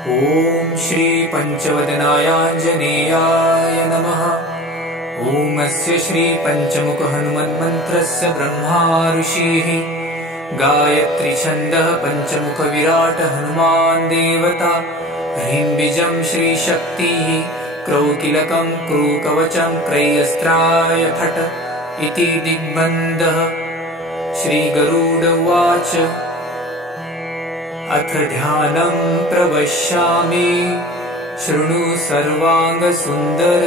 ॐ श्री पंचवदनायाञ्जनेयाय नमः। ॐ अस्य श्री पंचमुख हनुमन्मन्त्रस्य ब्रह्मा ऋषिः गायत्री छन्दः पंचमुख विराट हनुमान् देवता। ह्रीं बीजं श्री शक्तिः क्रौकिलकं क्रूकवचं क्रय्यस्त्राय फट् इति दिग्बन्धः। श्री गरुड उवाच अथ ध्यानं प्रवक्ष्यामि शृणु सर्वाङ्गसुन्दर।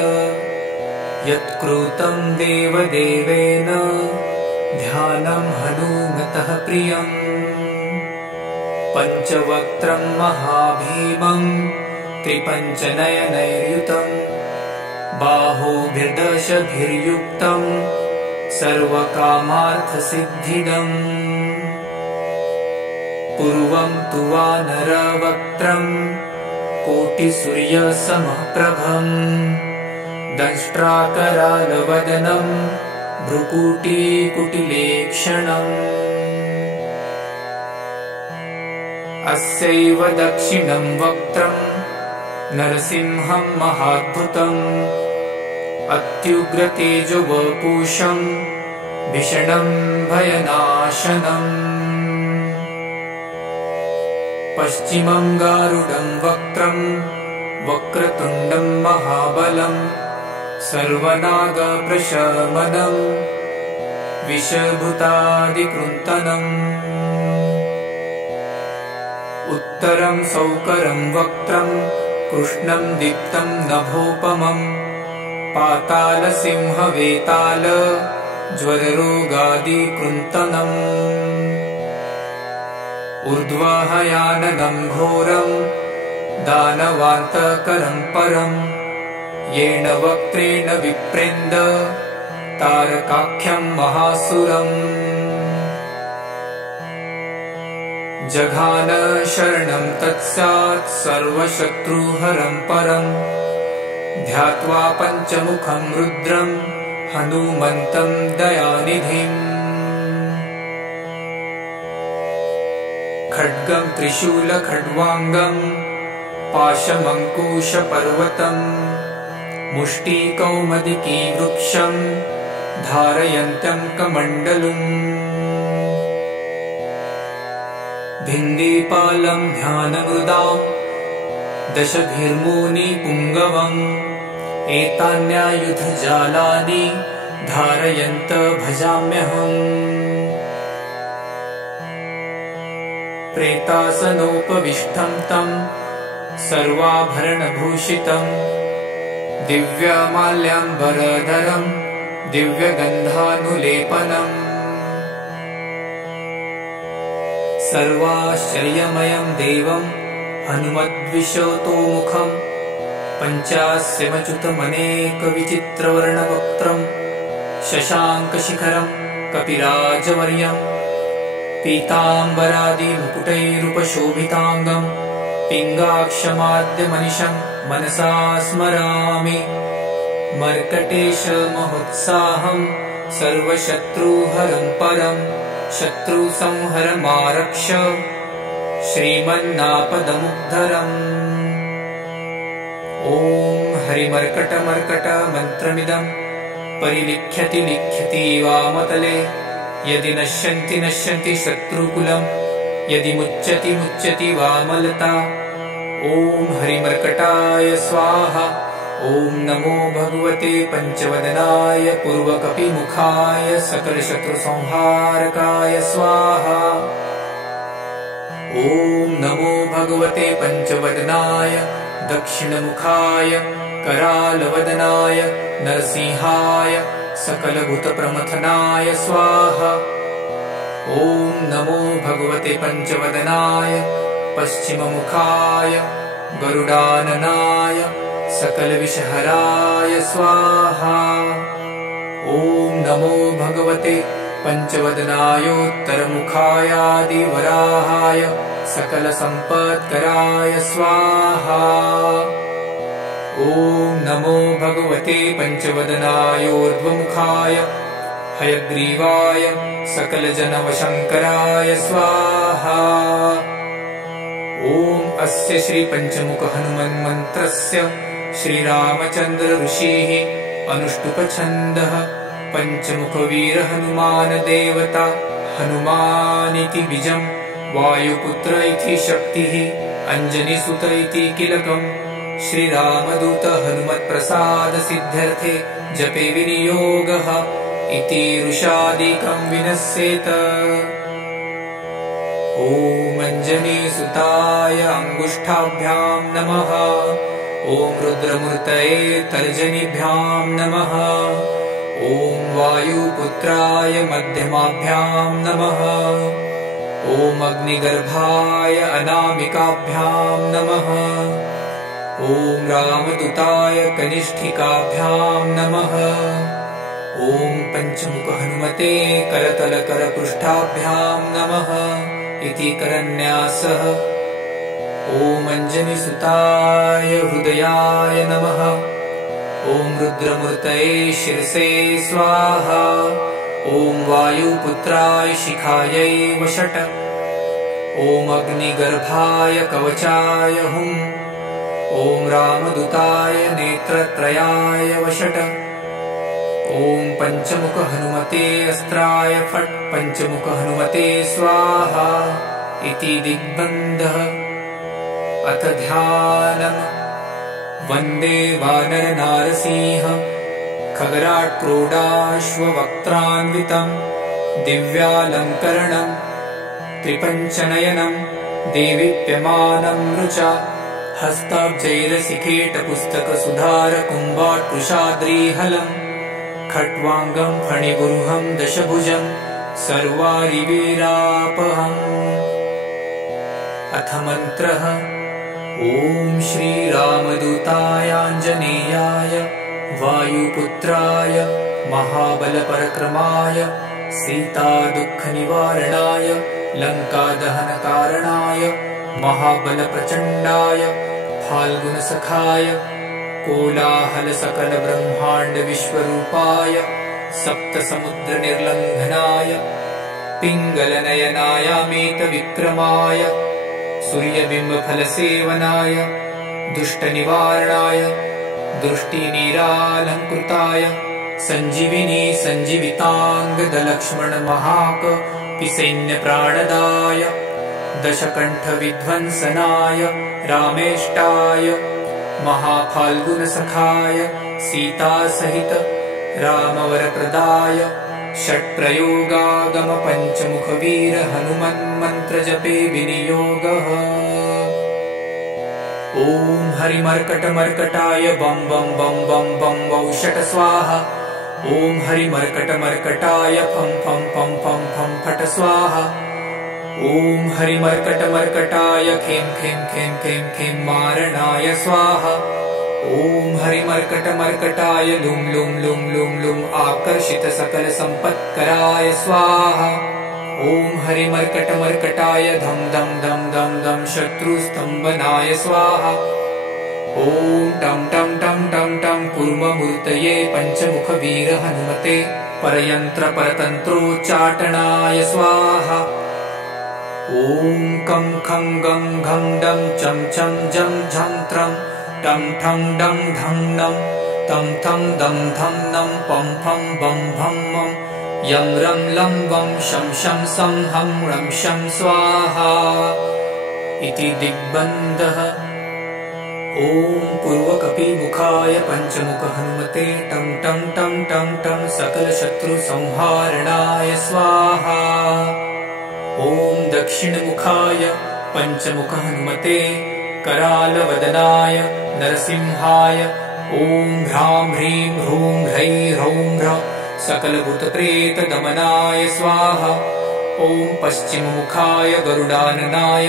यत्कृतं देवदेवेन ध्यानं हनुमतः प्रियम्। पञ्चवक्त्रं महाभीमं त्रिपञ्चनयनैर्युतं बाहुभिर्दशभिर्युक्तं सर्वकामार्थसिद्धिदम्। पूर्वं तु वानरवक्त्रं कोटिसूर्यसमप्रभं दंष्ट्राकरालवदनं भ्रुकुटिकुटिलेक्षणम्। अस्यैव दक्षिणं वक्त्रं नरसिंहं महाद्भुतम् अत्युग्रतेजोवपुषं भीषणं भयनाशनम्। पश्चिमं गारुडं वक्त्रं वक्रतुण्डं महाबलं सर्वनागप्रशमनं विषभूतादिकृन्तनम्। उत्तरं सौकरं वक्त्रं कृष्णं दीप्तं नभोपमं पातालसिंहवेताल ज्वररोगादिकृन्तनम्। ऊर्ध्वहयाननं घोरं दानवान्तकरं परं येन वक्त्रेण विप्रेन्द तारकाख्यं महासुरम्। जघान शरणं तत्स्यात् सर्वशत्रुहरं परं ध्यात्वा पञ्चमुखं रुद्रं हनुमन्तं दयानिधिम्। खड्गं त्रिशूलखड्वाङ्गं पाशमङ्कुशपर्वतं मुष्टिकौमुदीवृक्षं धारयन्तं कमण्डलुम्। भिन्दीपालं ध्यानमृदां दशभिर्मुनिपुङ्गवम् एतान्यायुधजालानि धारयन्त भजाम्यहम्। प्रेतासनोपविष्टं तं सर्वाभरणभूषितं दिव्यमाल्याम्बरधरं दिव्यगन्धानुलेपनम्। सर्वाश्चर्यमयं देवं हनुमद्विशतोमुखं पञ्चास्यमच्युतमनेकविचित्रवर्णवक्त्रं शशाङ्कशिखरं कपिराजवर्यं पीताम्बरादिमुकुटैरुपशोभिताङ्गं पिङ्गाक्षमाद्यमनिशं मनसा स्मरामि। मर्कटेशमहोत्साहं सर्वशत्रुहरं परं शत्रुसंहरमारक्ष श्रीमन्नापदमुद्धरम्। ॐ हरिमर्कटमर्कट मन्त्रमिदं परिलिख्यति लिख्यति वामतले। यदि नश्यन्ति नश्यन्ति शत्रुकुलं यदि मुच्यति मुच्यति वामलता। ॐ हरिमर्कटाय स्वाहा। ॐ नमो भगवते पंचवदनाय पूर्वकपिमुखाय सकलशत्रुसंहारकाय स्वाहा। ॐ नमो भगवते पंचवदनाय दक्षिणमुखाय करालवदनाय नरसिंहाय सकलभूतप्रमथनाय स्वाहा। ॐ नमो भगवते पंचवदनाय पश्चिममुखाय गरुडाननाय सकलविषहराय स्वाहा। ॐ नमो भगवते पंचवदनायोत्तरमुखायादिवराहाय सकलसम्पत्कराय स्वाहा। ॐ नमो भगवते पंचवदनायोर्ध्वमुखाय हयग्रीवाय सकलजनवशङ्कराय स्वाहा। ॐ अस्य श्रीपञ्चमुख हनुमन्मन्त्रस्य श्रीरामचन्द्र ऋषिः अनुष्टुपछन्दः पञ्चमुखवीर हनुमान देवता हनुमानिति बीजम् वायुपुत्र इति शक्तिः अञ्जनीसुत इति कीलकम् श्रीरामदूत हनुमत्प्रसाद सिद्ध्यर्थे जपे विनियोगः इति ऋषादिकम् विनश्येत। ॐ अञ्जनीसुताय अङ्गुष्ठाभ्याम् नमः। ॐ रुद्रमूर्तये तर्जनीभ्याम् नमः। ॐ वायुपुत्राय मध्यमाभ्याम् नमः। ॐ अग्निगर्भाय अनामिकाभ्याम् नमः। ॐ रामदूताय कनिष्ठिकाभ्याम् नमः। ॐ पञ्चमुख हनुमते करतलकरपृष्ठाभ्याम् नमः इति करन्यासः। ॐ अञ्जनीसुताय हृदयाय नमः। ॐ रुद्रमूर्तये शिरसे स्वाहा। ॐ वायुपुत्राय शिखायै वषट्। ॐ अग्निगर्भाय कवचाय हुम्। ॐ रामदूताय नेत्रत्रयाय वषट्। ॐ पञ्चमुख हनुमते अस्त्राय फट्। पञ्चमुख हनुमते स्वाहा इति दिग्बन्धः। अथ ध्यानम्। वन्दे वानर नारसिंह खगराट् क्रोडाश्ववक्त्रान्वितम् दिव्यालङ्करणम् त्रिपञ्चनयनम् देवीप्यमानम् रुचा हस्ताब्जैरसिकेटपुस्तकसुधारकुम्भाट्कुशाद्रीहलम् खट्वाङ्गम् फणिगुरुहम् दशभुजम् सर्वारिवीरापहम्। अथ मन्त्रः। ॐ श्रीरामदूताय आञ्जनेयाय वायुपुत्राय महाबलपरक्रमाय सीतादुःखनिवारणाय लङ्कादहनकारणाय महाबलप्रचण्डाय फाल्गुनसखाय कोलाहलसकलब्रह्माण्डविश्वरूपाय सप्तसमुद्रनिर्लङ्घनाय पिङ्गलनयनायामेतविक्रमाय सूर्यबिम्बफलसेवनाय दुष्टनिवारणाय दृष्टिनीरालङ्कृताय सञ्जीविनी सञ्जीविताङ्गदलक्ष्मणमहाकपिसैन्यप्राणदाय दशकण्ठविध्वंसनाय रामेष्टाय महाफाल्गुनसखाय सीतासहित रामवरप्रदाय षट्प्रयोगागम पञ्चमुखवीर हनुमन्मन्त्रजपे विनियोगः। ॐ हरिमर्कटमर्कटाय बं बं बं बं बं वौषट स्वाहा। ॐ हरिमर्कटमर्कटाय फं फं फं फं फं फट स्वाहा। ॐ हरिमर्कटमर्कटाय खें खें खें खें खें मारणाय स्वाहा। ॐ हरिमर्कटमर्कटाय लुं लुं लुं लुं लुं आकर्षितसकलसम्पत्कराय स्वाहा। ॐ हरिमर्कटमर्कटाय धं धं धं धं धं शत्रुस्तम्भनाय स्वाहा। ॐ टं टं टं टं टं कूर्ममूर्तये पञ्चमुखवीर हनुमते परयन्त्रपरतन्त्रोच्चाटनाय स्वाहा। ॐ कं खं गं घं डं चं चं जं झं त्रं टं ठं डं ढं नं तं थं दं धं नं पं फं बं भं मं यं रं लं वं शं शं सं हं रं शं स्वाहा इति दिग्बन्धः। ॐ पूर्वकपिमुखाय पञ्चमुख हनुमते टं टं टं टं टं सकलशत्रुसंहारणाय स्वाहा। ॐ दक्षिणमुखाय पञ्चमुख हनुमते करालवदनाय नरसिंहाय ॐ ह्रां ह्रीं ह्रूं ह्रैं ह्रौं ह्रः सकलभूतप्रेतदमनाय स्वाहा। ॐ पश्चिममुखाय गरुडाननाय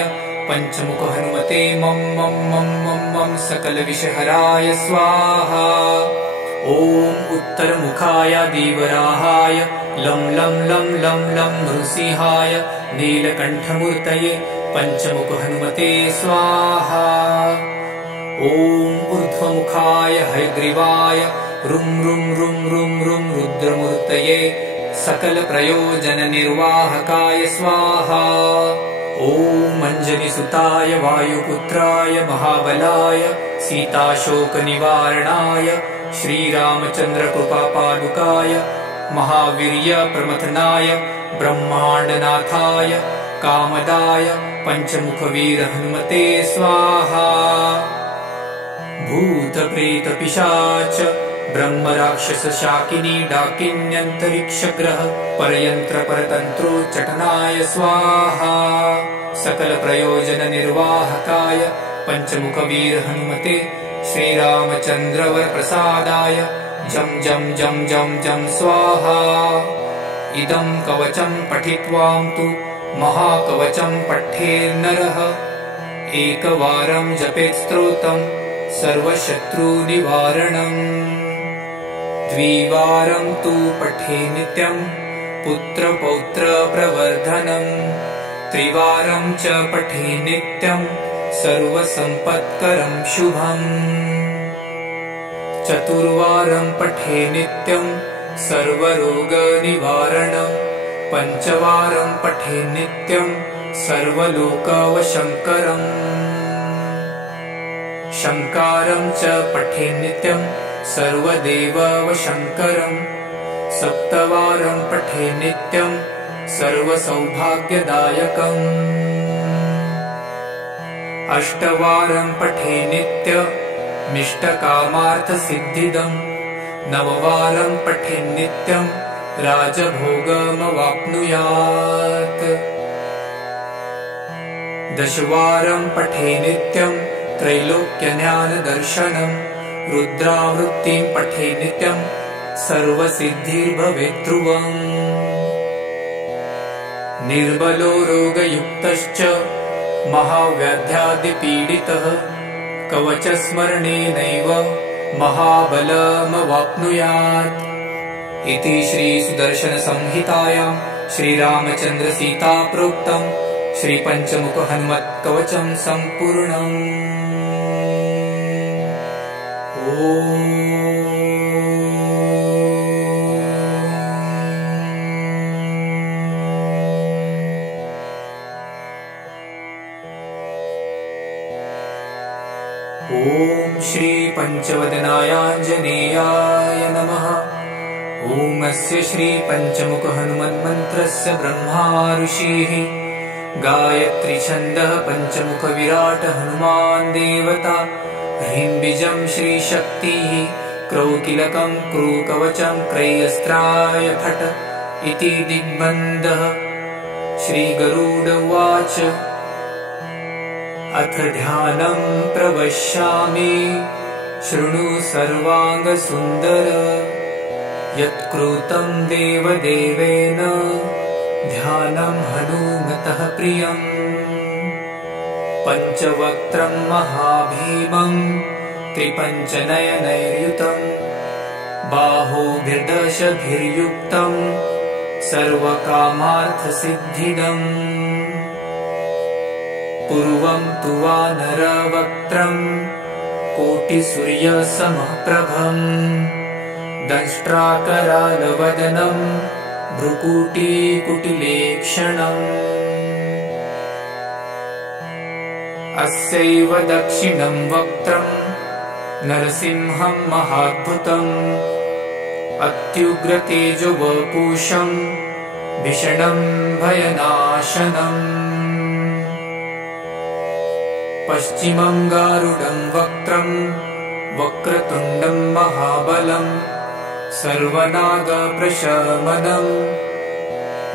पञ्चमुख हनुमते मं मं मं मं मं सकलविषहराय स्वाहा। ॐ उत्तरमुखाय देवराहाय लं लं लं लं लं नृसिंहाय नीलकण्ठमूर्तये पञ्चमुख हनुमते स्वाहा। ॐ ऊर्ध्वमुखाय हयग्रीवाय रुं रुं रुं रुं रुं रुद्रमूर्तये सकलप्रयोजननिर्वाहकाय स्वाहा। ॐ ॐ अञ्जनिसुताय वायुपुत्राय महाबलाय सीताशोकनिवारणाय श्रीरामचन्द्रकृपापादुकाय महावीर्यप्रमथनाय ब्रह्माण्डनाथाय कामदाय पञ्चमुखवीरहनुमते स्वाहा। भूतप्रेतपिशाच ब्रह्मराक्षसशाकिनी डाकिन्यन्तरिक्षग्रह परयन्त्रपरतन्त्रोच्चाटनाय स्वाहा। सकलप्रयोजननिर्वाहकाय पञ्चमुखवीरहनुमते श्रीरामचन्द्रवरप्रसादाय जं जं जं जं जं स्वाहा। इदं कवचं पठित्वां तु महाकवचं पठेन्नरः एकवारं जपेत् स्तोत्रं सर्वशत्रुनिवारणम्। द्विवारं तु पठे नित्यं पुत्रपौत्रप्रवर्धनम्। त्रिवारं च पठे नित्यं सर्वसम्पत्करं शुभम्। चतुर्वारं पठे नित्यं सर्वरोगनिवारणम्। पञ्चवारं पठे नित्यं सर्वलोकवशङ्करम्। शङ्कारं च पठे नित्यं सर्वदेववशङ्करम्। सप्तवारं पठे नित्यं सर्वसौभाग्यदायकम्। अष्टवारं पठे नित्यमिष्टकामार्थसिद्धिदम्। नववारं पठे नित्यं राजभोगमवाप्नुयात्। दशवारं पठे नित्यं त्रैलोक्यज्ञानदर्शनम्। रुद्रावृत्तिं पठे नित्यं सर्वसिद्धिर्भवेत् ध्रुवम्। निर्बलो रोगयुक्तश्च महाव्याध्यादिपीडितः कवचस्मरणेनैव महाबलमवाप्नुयात्। इति श्रीसुदर्शनसंहितायां श्रीरामचन्द्रसीताप्रोक्तं श्रीपञ्चमुखहनुमत्कवचं सम्पूर्णम्। ॐ श्रीपञ्चवदनायाञ्जनेयाय नमः। ॐ अस्य श्रीपञ्चमुखहनुमन्मन्त्रस्य ब्रह्मा ऋषिः गायत्रीछन्दः पञ्चमुखविराट हनुमान् देवता। ह्रीं बीजं श्रीशक्तिः क्रौकिलकं क्रूकवचं क्रय्यस्त्राय फट् इति दिग्बन्धः। श्रीगरुड उवाच अथ ध्यानं प्रवक्ष्यामि शृणु सर्वाङ्गसुन्दर। यत्कृतं देवदेवेन ध्यानं हनुमतः प्रियम्। पञ्चवक्त्रं महाभीमं त्रिपञ्चनयनैर्युतं। बाहुभिर्दशभिर्युक्तं सर्वकामार्थसिद्धिदम्। पूर्वं तु वानरवक्त्रं कोटिसूर्यसमप्रभम्। दंष्ट्राकरालवदनं भ्रुकुटिकुटिलेक्षणम्। अस्यैव दक्षिणं वक्त्रं नरसिंहं महाद्भुतम्। अत्युग्रतेजोवपुषं भीषणं भयनाशनम्। पश्चिमं गारुडं वक्त्रं वक्रतुण्डं महाबलं। सर्वनागप्रशमनं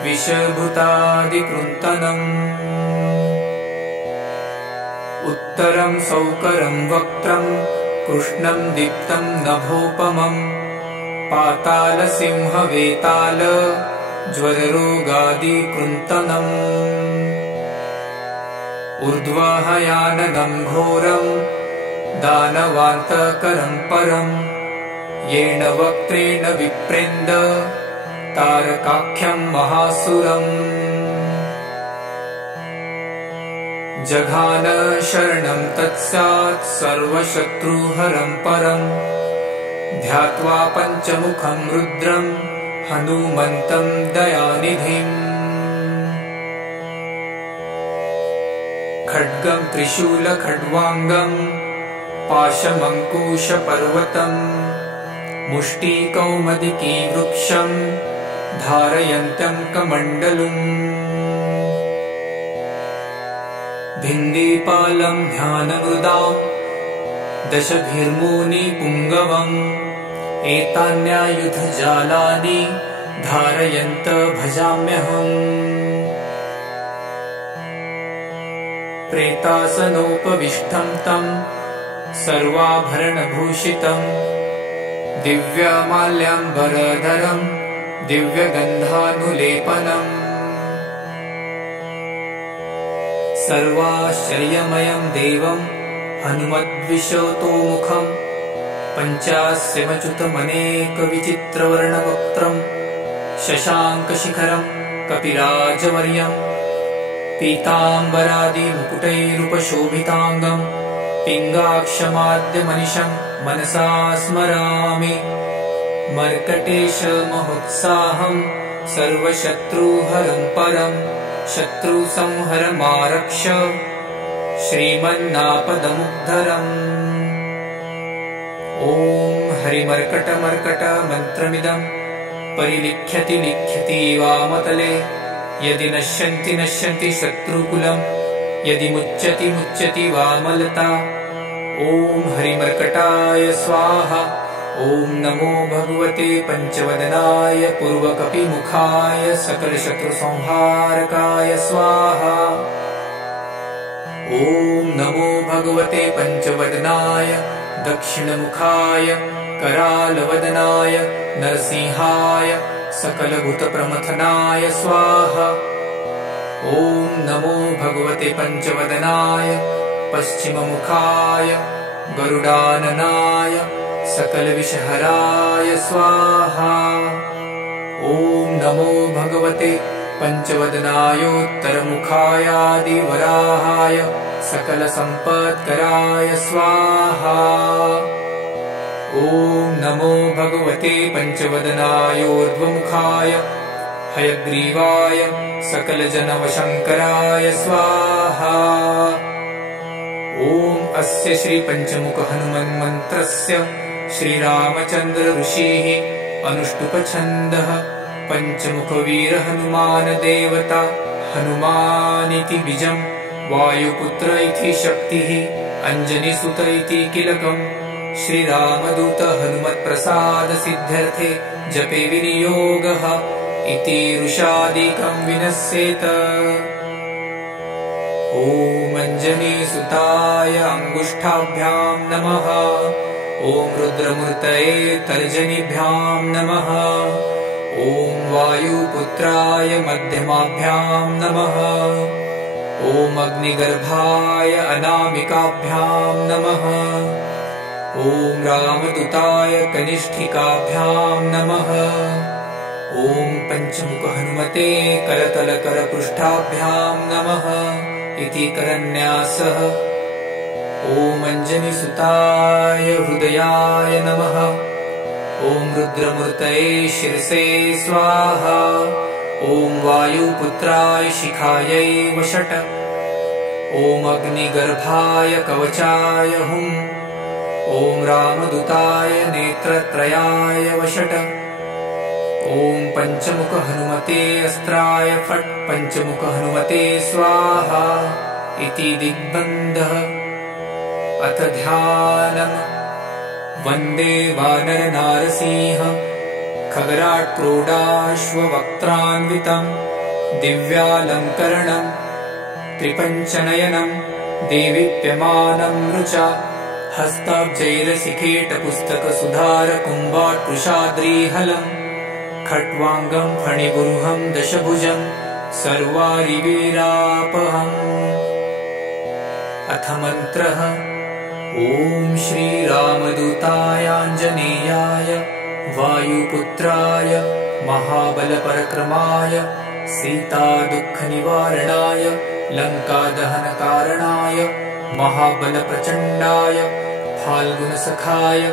विषभूतादिकृन्तनम्। उत्तरं सौकरं वक्त्रं कृष्णं दीप्तं नभोपमम्। पातालसिंहवेताल ज्वररोगादिकृन्तनम्। ऊर्ध्वहयाननं घोरं दानवान्तकरं परम्। येन वक्त्रेण विप्रेन्द तारकाख्यं महासुरम्। जघान शरणं तत्स्यात् सर्वशत्रुहरं परम्। ध्यात्वा पञ्चमुखं रुद्रं हनुमन्तं दयानिधिम्। खड्गं त्रिशूलखड्वाङ्गं पाशमङ्कुशपर्वतं मुष्टिकौमदिकी वृक्षं धारयन्तं कमण्डलुम् भिन्दीपालं ध्यानमृदां दशभिर्मुनिपुङ्गवम् एतान्यायुधजालानि धारयन्त भजाम्यहम् प्रेतासनोपविष्टं तं सर्वाभरणभूषितं दिव्यमाल्याम्बरधरं दिव्यगन्धानुलेपनम् सर्वाश्चर्यमयं देवं हनुमद्विशतोमुखं पञ्चास्यमच्युतमनेकविचित्रवर्णवक्त्रं शशाङ्कशिखरं कपिराजवर्यं पीताम्बरादिमुकुटैरुपशोभिताङ्गं पिङ्गाक्षमाद्यमनिशं मनसा स्मरामि मर्कटेशमहोत्साहं सर्वशत्रुहरं परं शत्रुसंहरमारक्ष श्रीमन्नापदमुद्धरम् ॐ हरिमर्कटमर्कट मन्त्रमिदं परिलिख्यति लिख्यति वामतले यदि नश्यन्ति नश्यन्ति शत्रुकुलं यदि मुच्यति मुच्यति वामलता ॐ हरिमर्कटाय स्वाहा ॐ नमो भगवते पञ्चवदनाय पूर्वकपिमुखाय सकलशत्रुसंहारकाय स्वाहा ॐ नमो भगवते पञ्चवदनाय दक्षिणमुखाय करालवदनाय नरसिंहाय सकलभूतप्रमथनाय स्वाहा ॐ नमो भगवते पञ्चवदनाय पश्चिममुखाय गरुडाननाय सकलविषहराय स्वाहा ॐ नमो भगवते पञ्चवदनायोत्तरमुखायादिवराहाय सकलसम्पत्कराय स्वाहा ॐ नमो भगवते पञ्चवदनायोर्ध्वमुखाय हयग्रीवाय सकलजनवशङ्कराय स्वाहा ॐ अस्य श्रीपञ्चमुखहनुमन्मन्त्रस्य श्रीरामचन्द्र ऋषिः अनुष्टुपछन्दः पञ्चमुखवीरहनुमानदेवता हनुमानिति बीजं वायुपुत्र इति शक्तिः अञ्जनीसुत इति कीलकम् श्रीरामदूत हनुमत्प्रसादसिद्ध्यर्थे जपे विनियोगः इति ऋषादिकं विनश्येत ॐ अञ्जनीसुताय अङ्गुष्ठाभ्यां नमः ॐ रुद्रमूर्तये तर्जनीभ्यां नमः ॐ वायुपुत्राय मध्यमाभ्यां नमः ॐ अग्निगर्भाय अनामिकाभ्यां नमः ॐ रामदूताय कनिष्ठिकाभ्यां नमः ॐ पञ्चमुखहनुमते करतलकरपृष्ठाभ्यां नमः इति करन्यासः ॐ अञ्जनीसुताय हृदयाय नमः ॐ रुद्रमूर्तये शिरसे स्वाहा ॐ वायुपुत्राय शिखायै वषट् ॐ अग्निगर्भाय कवचाय हुम् ॐ रामदूताय नेत्रत्रयाय वषट् ॐ पञ्चमुखहनुमते अस्त्राय फट् पञ्चमुखहनुमते स्वाहा इति दिग्बन्धः अथ ध्यानम् वन्दे वानरनारसिंह खगराट्क्रोडाश्ववक्त्रान्वितं दिव्यालङ्करणं त्रिपञ्चनयनं देवीप्यमानं रुचा हस्ताब्जैरसिकेटपुस्तकसुधारकुम्भाट्कृशाद्रिहलं खट्वाङ्गं फणिगुरुहं दशभुजं सर्वारिवीरापहम् अथ मन्त्रः ॐ श्रीरामदूताय आञ्जनेयाय वायुपुत्राय महाबलपरक्रमाय सीतादुःखनिवारणाय लङ्कादहनकारणाय महाबलप्रचण्डाय फाल्गुनसखाय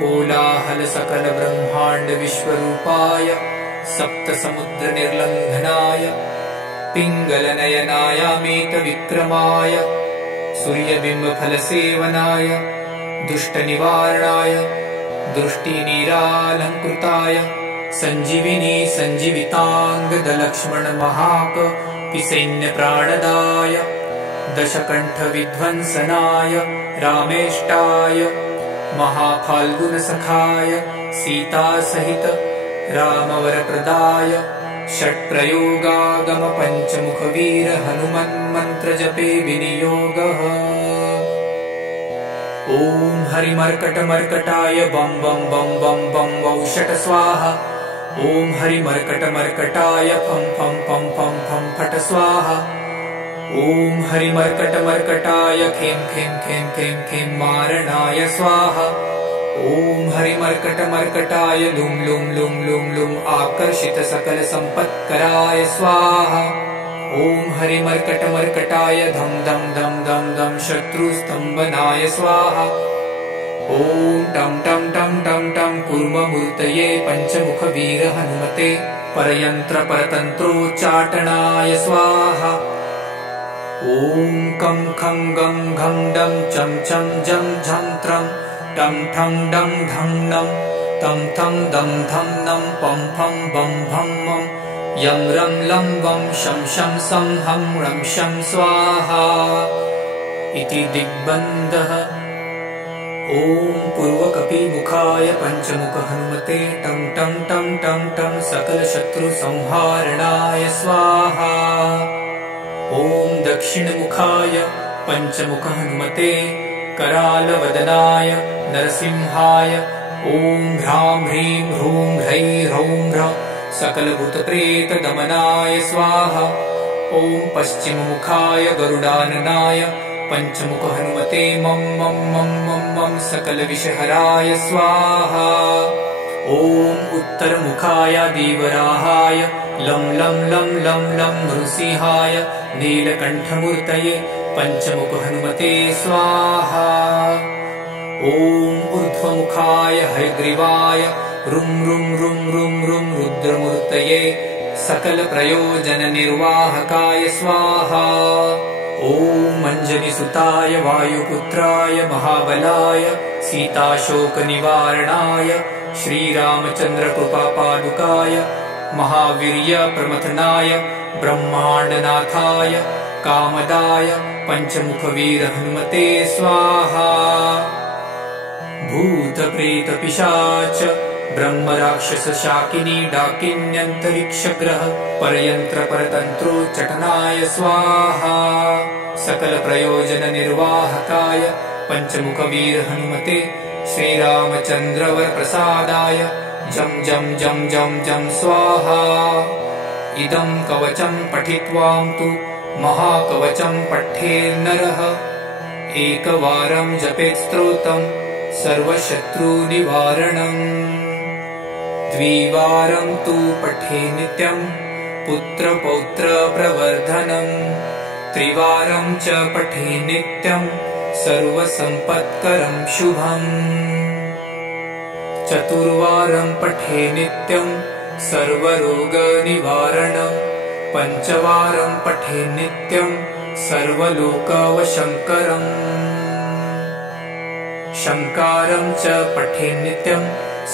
कोलाहलसकलब्रह्माण्डविश्वरूपाय सप्तसमुद्रनिर्लङ्घनाय पिङ्गलनयनायामेतविक्रमाय सूर्यबिम्बफलसेवनाय दुष्टनिवारणाय दृष्टिनिरालङ्कृताय सञ्जीविनी सञ्जीविताङ्गदलक्ष्मणमहाकपिसैन्यप्राणदाय दशकण्ठविध्वंसनाय रामेष्टाय महाफाल्गुनसखाय सीतासहित रामवरप्रदाय षट्प्रयोगागमपञ्चमुखवीर हनुमन्मन्त्रजपे विनियोगः। ॐ हरिमर्कटमर्कटाय बं बं बं बं बं वौषट स्वाहा। ॐ हरिमर्कटमर्कटाय फं फं फं फं फं फट स्वाहा। ॐ हरिमर्कटमर्कटाय खें खें खें खें खें मारणाय स्वाहा। ॐ हरिमर्कटमर्कटाय लुं लुं लुं लुं लुं आकर्षित सकलसम्पत्कराय स्वाहा। ॐ हरिमर्कटमर्कटाय धं धं धं धं धं शत्रुस्तम्भनाय स्वाहा। ॐ टं टं टं टं टं कूर्ममूर्तये पञ्चमुखवीर हनुमते परयन्त्रपरतन्त्रोच्चाटनाय स्वाहा। ॐ कं खं गं घं डं चं चं जं झं त्रं टं ठं डं धं नं तं थं दं धं नं पं फं बं भं मं यं रं लं वं शं शं सं हं रं शं स्वाहा इति दिग्बन्धः। ॐ पूर्वकपिमुखाय पञ्चमुख हनुमते टं टं टं टं टं सकलशत्रुसंहारणाय स्वाहा। ॐ दक्षिणमुखाय पञ्चमुख हनुमते करालवदनाय नरसिंहाय ॐ ह्रां ह्रीं ह्रूं ह्रैं ह्रौं ह्रः सकलभूतप्रेतदमनाय स्वाहा। ॐ पश्चिममुखाय गरुडाननाय पञ्चमुख हनुमते मं मं मं मं मं सकलविषहराय स्वाहा। ॐ उत्तरमुखाय देवराहाय लं लं लं लं लं नृसिंहाय नीलकण्ठमूर्तये पञ्चमुख हनुमते स्वाहा। ॐ ऊर्ध्वमुखाय हयग्रीवाय रुं रुं रुं रुं रुं रुद्रमूर्तये सकलप्रयोजननिर्वाहकाय स्वाहा। ॐ अञ्जनिसुताय वायुपुत्राय महाबलाय सीताशोकनिवारणाय श्रीरामचन्द्रकृपापादुकाय महावीर्यप्रमथनाय ब्रह्माण्डनाथाय कामदाय पञ्चमुखवीर हनुमते स्वाहा। भूतप्रेतपिशाच ब्रह्मराक्षसशाकिनी डाकिन्यन्तरिक्षग्रह परयन्त्रपरतन्त्रोच्चटनाय स्वाहा। सकलप्रयोजननिर्वाहकाय पञ्चमुखवीर हनुमते श्रीरामचन्द्रवरप्रसादाय जं जं जं जं जं स्वाहा। इदं कवचं पठित्वां तु महाकवचं पठेन्नरः एकवारं जपेत् स्तोत्रं सर्वशत्रुनिवारणम्। द्विवारं तु पठे नित्यं पुत्रपौत्रप्रवर्धनम्। त्रिवारं च पठे नित्यं सर्वसम्पत्करं शुभम्। चतुर्वारं पठे नित्यं सर्वरोगनिवारणम्। पञ्चवारं पठे नित्यं सर्वलोकवशङ्करम्। शङ्कारं च पठे नित्यं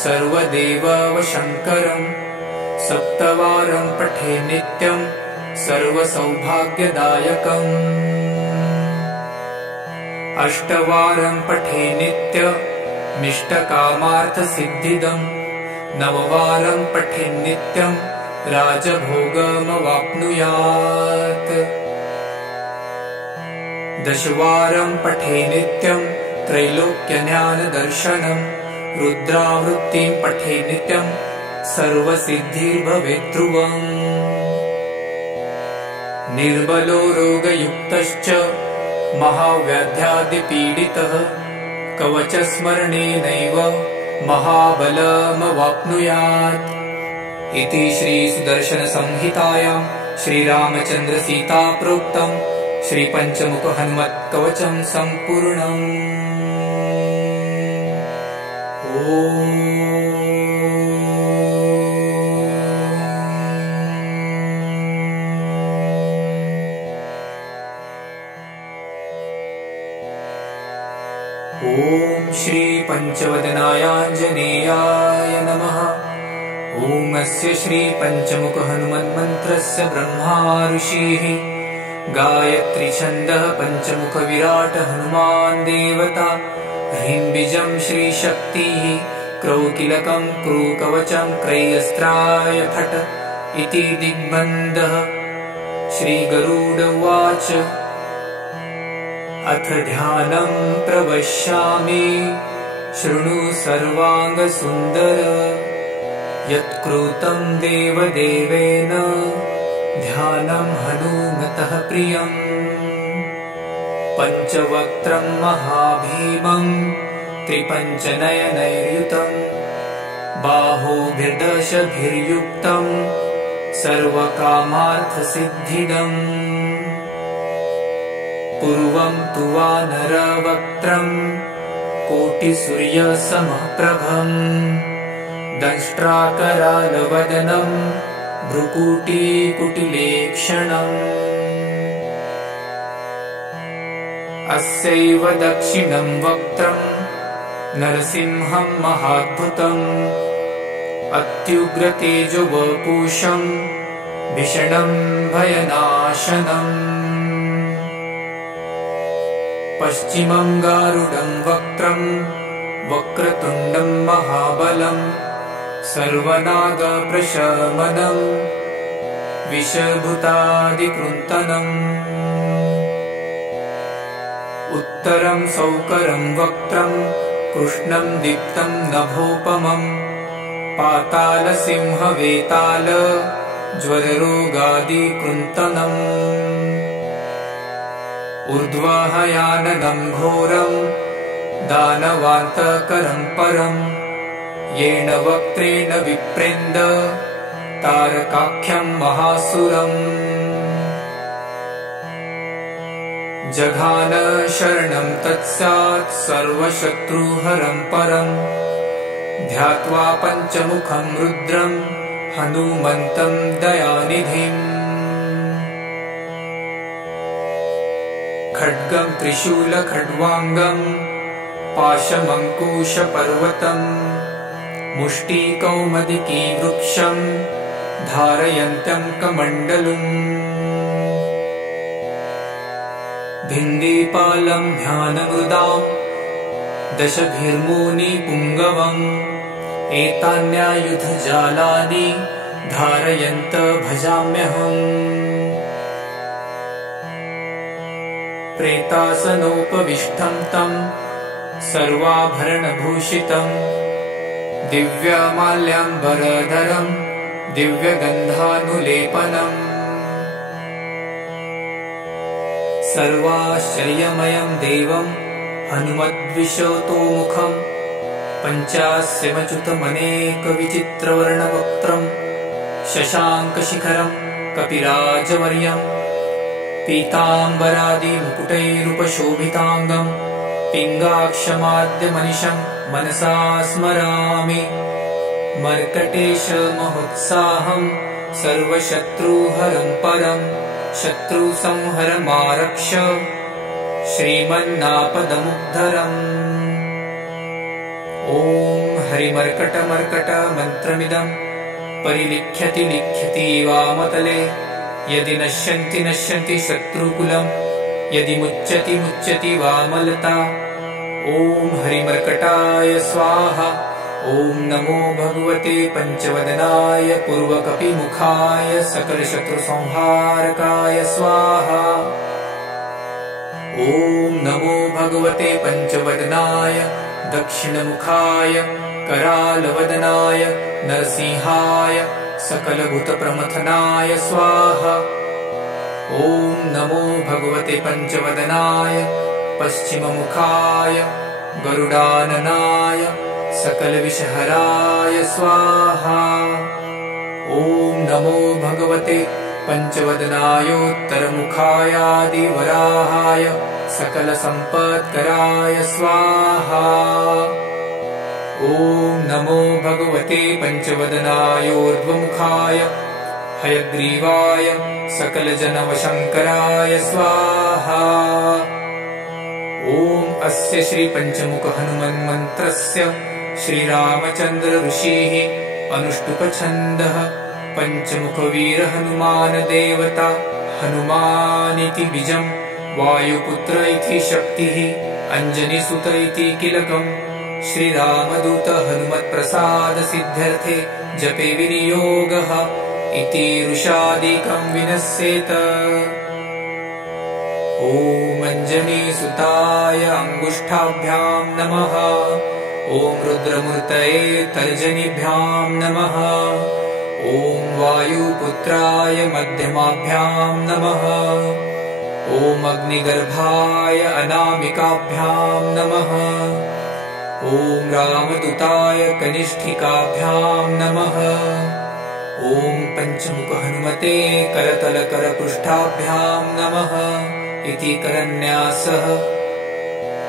सर्वदेववशङ्करम्। सप्तवारं पठे नित्यं सर्वसौभाग्यदायकम्। अष्टवारं पठे नित्यमिष्टकामार्थसिद्धिदम्। नववारं पठे नित्यं राजभोगमवाप्नुयात्। दशवारं पठे नित्यं त्रैलोक्यज्ञानदर्शनम्। रुद्रावृत्तिं पठे नित्यं सर्वसिद्धिर्भवेत् ध्रुवम्। निर्बलो रोगयुक्तश्च महाव्याध्यादिपीडितः कवचस्मरणेनैव महाबलमवाप्नुयात् इति श्रीसुदर्शनसंहितायां श्रीरामचन्द्रसीताप्रोक्तं श्रीपञ्चमुख हनुमत्कवचं सम्पूर्णम्। ॐ ॐ श्री पंचवदनाय आञ्जनेयाय नमः। ॐ अस्य श्री पंचमुख हनुमन्मन्त्रस्य ब्रह्मा ऋषिः गायत्री छन्दः पंचमुख विराट हनुमान् देवता। ह्रीं बीजं श्री शक्तिः क्रौकिलकं क्रूकवचं क्रयस्त्राय फट् इति दिग्बन्धः। श्री गरुड उवाच अथ ध्यानं प्रवक्ष्यामि शृणु सर्वाङ्गसुन्दर। यत्कृतं देवदेवेन ध्यानं हनुमतः प्रियम्। पञ्चवक्त्रं महाभीमं त्रिपञ्चनयनैर्युतं बाहुभिर्दशभिर्युक्तं सर्वकामार्थसिद्धिदम्। पूर्वं तु वानरवक्त्रं कोटिसूर्यसमप्रभम् दंष्ट्राकरालवदनं भ्रुकुटिकुटिलेक्षणम्। अस्यैव दक्षिणं वक्त्रं नरसिंहं महाद्भुतम् अत्युग्रतेजोवपुषं भीषणं भयनाशनम्। पश्चिमं गारुडं वक्त्रं वक्रतुण्डं महाबलं सर्वनागप्रशमनं विषभूतादिकृन्तनम्। उत्तरं सौकरं वक्त्रं कृष्णं दीप्तं नभोपमं पातालसिंहवेताल ज्वररोगादिकृन्तनम्। ऊर्ध्वहयाननं घोरं दानवान्तकरं परं येन वक्त्रेण विप्रेन्द तारकाख्यं महासुरम्। जघान शरणं तत्स्यात् सर्वशत्रुहरं परं ध्यात्वा पञ्चमुखं रुद्रं हनुमन्तं दयानिधिम्। खड्गं त्रिशूलखड्वाङ्गं पाशमङ्कुशपर्वतं मुष्टिकौमदिकीवृक्षं धारयन्तं कमण्डलुम्। भिन्दीपालं ध्यानमृदां दशभिर्मुनिपुङ्गवम् एतान्यायुधजालानि धारयन्त भजाम्यहम्। प्रेतासनोपविष्टं तं सर्वाभरणभूषितं दिव्यमाल्याम्बरधरं दिव्यगन्धानुलेपनम्। सर्वाश्चर्यमयं देवं हनुमद्विशतोमुखं पञ्चास्यमच्युतमनेकविचित्रवर्णवक्त्रं शशाङ्कशिखरं कपिराजवर्यं पीताम्बरादिमुकुटैरुपशोभिताङ्गं पिङ्गाक्षमाद्यमनिशं मनसा स्मरामि। मर्कटेशमहोत्साहं सर्वशत्रुहरं परं शत्रुसंहरमारक्ष श्रीमन्नापदमुद्धरम्। ॐ हरिमर्कटमर्कट मन्त्रमिदं परिलिख्यति लिख्यति वामतले यदि नश्यन्ति नश्यन्ति शत्रुकुलं यदि मुच्यति मुच्यति वामलता। ॐ हरिमर्कटाय स्वाहा। ॐ नमो भगवते पंचवदनाय पूर्वकपिमुखाय सकलशत्रुसंहारकाय स्वाहा। ॐ नमो भगवते पंचवदनाय दक्षिणमुखाय करालवदनाय नरसिंहाय सकलभूतप्रमथनाय स्वाहा। ॐ नमो भगवते पंचवदनाय पश्चिममुखाय गरुडाननाय सकलविषहराय स्वाहा। ॐ नमो भगवते पंचवदनायोत्तरमुखायादिवराहाय सकलसम्पत्कराय स्वाहा। ॐ नमो भगवते पंचवदनायोर्ध्वमुखाय हयग्रीवाय सकलजनवशङ्कराय स्वाहा। ॐ ॐ अस्य श्री पंचमुख हनुमन्मन्त्रस्य श्रीरामचन्द्र ऋषिः अनुष्टुप्छन्दः पंचमुखवीर हनुमान देवता हनुमानिति बीजं वायुपुत्र इति शक्तिः अंजनीसुत इति कीलकम् श्रीरामदूत हनुमत्प्रसाद सिद्ध्यर्थे जपे विनियोगः इति ऋषादिकं विनश्येत। ॐ अंजनीसुताय अंगुष्ठाभ्यां नमः। ॐ रुद्रमूर्तये तर्जनीभ्यां नमः। ॐ वायुपुत्राय मध्यमाभ्यां नमः। ॐ अग्निगर्भाय अनामिकाभ्यां नमः। ॐ रामदूताय कनिष्ठिकाभ्यां नमः। ॐ पंचमुख हनुमते करतलकरपृष्ठाभ्यां नमः इति करन्यासः।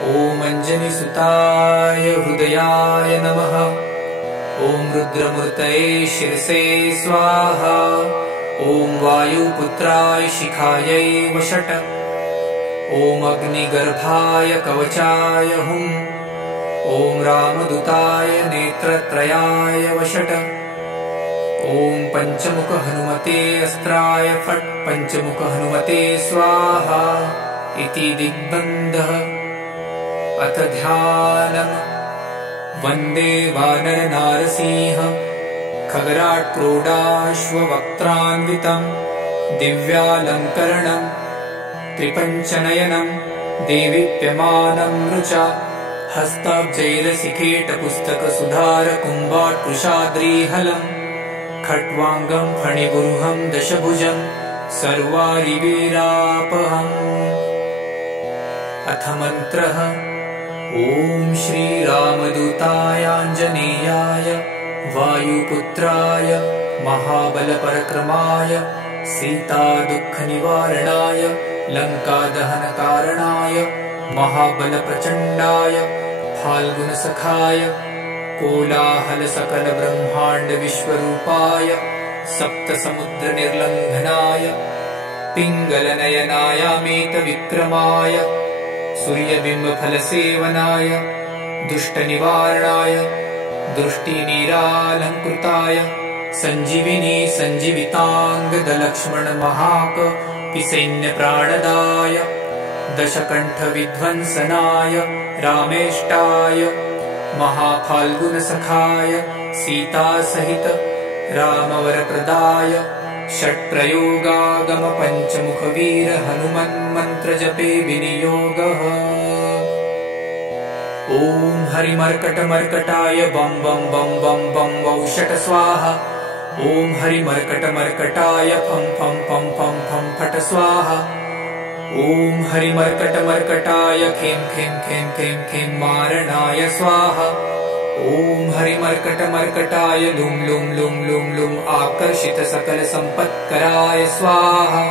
ॐ अंजनीसुताय हृदयाय नमः। ॐ रुद्रमूर्तये शिरसे स्वाहा। ॐ वायुपुत्राय शिखायै वषट्। ॐ अग्निगर्भाय कवचाय हुम्। ॐ रामदूताय नेत्रत्रयाय वषट्। ॐ पंचमुख हनुमते अस्त्राय फट्। पंचमुख हनुमते स्वाहा इति दिग्बन्धः। अथ ध्यानम्। वन्दे वानर नारसिंह खगराट् क्रोडाश्ववक्त्रान्वितं दिव्यालङ्करणं त्रिपञ्चनयनं देवीप्यमानं रुचा हस्ताब्जैरसिकेटपुस्तकसुधारकुम्भाट्कुशाद्रीहलं खट्वाङ्गं फणिगुरुहं दशभुजं सर्वारिवीरापहम्। अथ मन्त्रः। ॐ श्रीरामदूताय आञ्जनेयाय वायुपुत्राय महाबलपरक्रमाय सीतादुःखनिवारणाय लङ्कादहनकारणाय महाबलप्रचण्डाय फाल्गुनसखाय कोलाहलसकलब्रह्माण्डविश्वरूपाय सप्तसमुद्रनिर्लङ्घनाय पिङ्गलनयनायामेतविक्रमाय सूर्यबिम्बफलसेवनाय दुष्टनिवारणाय दृष्टिनीरालङ्कृताय सञ्जीविनी सञ्जीविताङ्गदलक्ष्मणमहाकपिसैन्यप्राणदाय दशकण्ठविध्वंसनाय रामेष्टाय महाफाल्गुनसखाय सीतासहित रामवरप्रदाय षट्प्रयोगागम पंचमुखवीर हनुमन्मन्त्रजपे विनियोगः। ॐ हरिमर्कटमर्कटाय बं बं बं बं बं वौषट स्वाहा। ॐ हरिमर्कटमर्कटाय फं फं फं फं फं फट स्वाहा। ॐ हरिमर्कटमर्कटाय खें खें खें खें खें मारणाय स्वाहा। ॐ हरिमर्कटमर्कटाय लुं लुं लुं लुं लुं आकर्षितसकलसम्पत्कराय स्वाहा।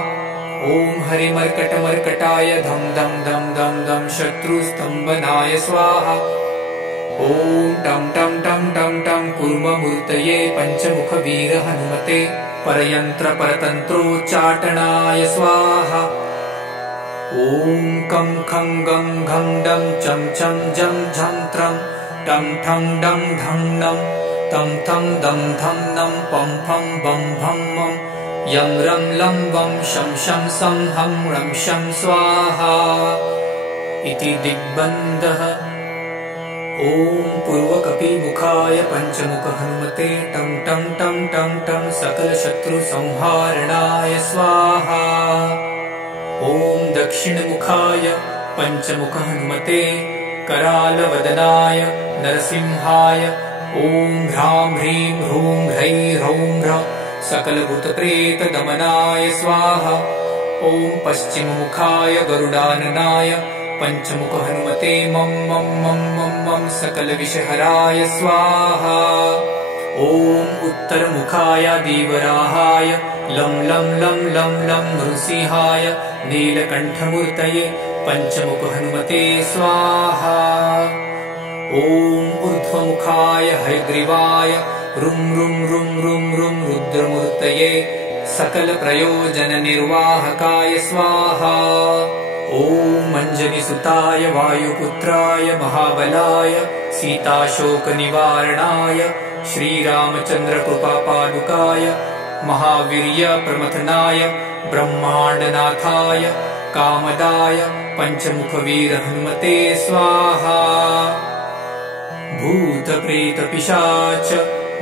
ॐ हरिमर्कटमर्कटाय धं धं धं धं धं शत्रुस्तम्भनाय स्वाहा। ॐ टं टं टं टं टं कूर्ममूर्तये पंचमुखवीर हनुमते परयन्त्रपरतन्त्रोच्चाटनाय स्वाहा। ॐ कं खं गं घं डं चं चं जं झं त्रं टं ठं डं ढं नं तं थं दं धं नं पं फं बं भं मं यं रं लं वं शं शं सं हं रं शं स्वाहा इति दिग्बन्धः। ॐ पूर्वकपिमुखाय पंचमुख हनुमते टं टं टं टं टं सकलशत्रुसंहारणाय स्वाहा। ॐ दक्षिणमुखाय पंचमुख हनुमते करालवदनाय नरसिंहाय ॐ ह्रां ह्रीं ह्रूं ह्रैं ह्रौं ह्रः सकलभूतप्रेतदमनाय स्वाहा। ॐ पश्चिममुखाय गरुडाननाय पंचमुख हनुमते मं मं मं मं मं सकलविषहराय स्वाहा। ॐ उत्तरमुखाय दीवराहाय लं लं लं लं लं नृसिंहाय नीलकण्ठमूर्तये पंचमुख हनुमते स्वाहा। ॐ ऊर्ध्वमुखाय हयग्रीवाय रुं रुं रुं रुं रुं रुद्रमूर्तये सकलप्रयोजननिर्वाहकाय स्वाहा। ॐ ॐ अञ्जनिसुताय वायुपुत्राय महाबलाय सीताशोकनिवारणाय श्रीरामचन्द्रकृपापादुकाय महावीर्यप्रमथनाय ब्रह्माण्डनाथाय कामदाय पञ्चमुखवीर हनुमते स्वाहा। भूतप्रेतपिशाच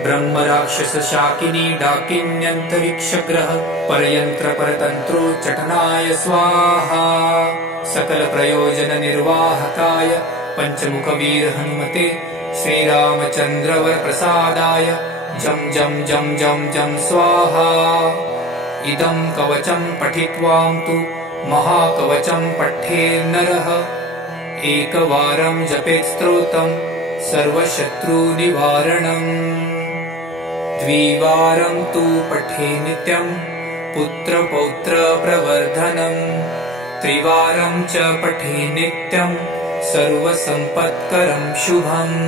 ब्रह्मराक्षसशाकिनी डाकिन्यन्तरिक्षग्रह परयन्त्रपरतन्त्रोच्चाटनाय स्वाहा। सकलप्रयोजननिर्वाहकाय पञ्चमुखवीर हनुमते श्रीरामचन्द्रवरप्रसादाय जं जं जं जं जं स्वाहा। इदं कवचं पठित्वां तु महाकवचं पठेन्नरः एकवारं जपेत् स्तोत्रं सर्वशत्रुनिवारणम्। द्विवारं तु पठे नित्यं पुत्रपौत्रप्रवर्धनम्। त्रिवारं च पठे नित्यं सर्वसम्पत्करं शुभम्।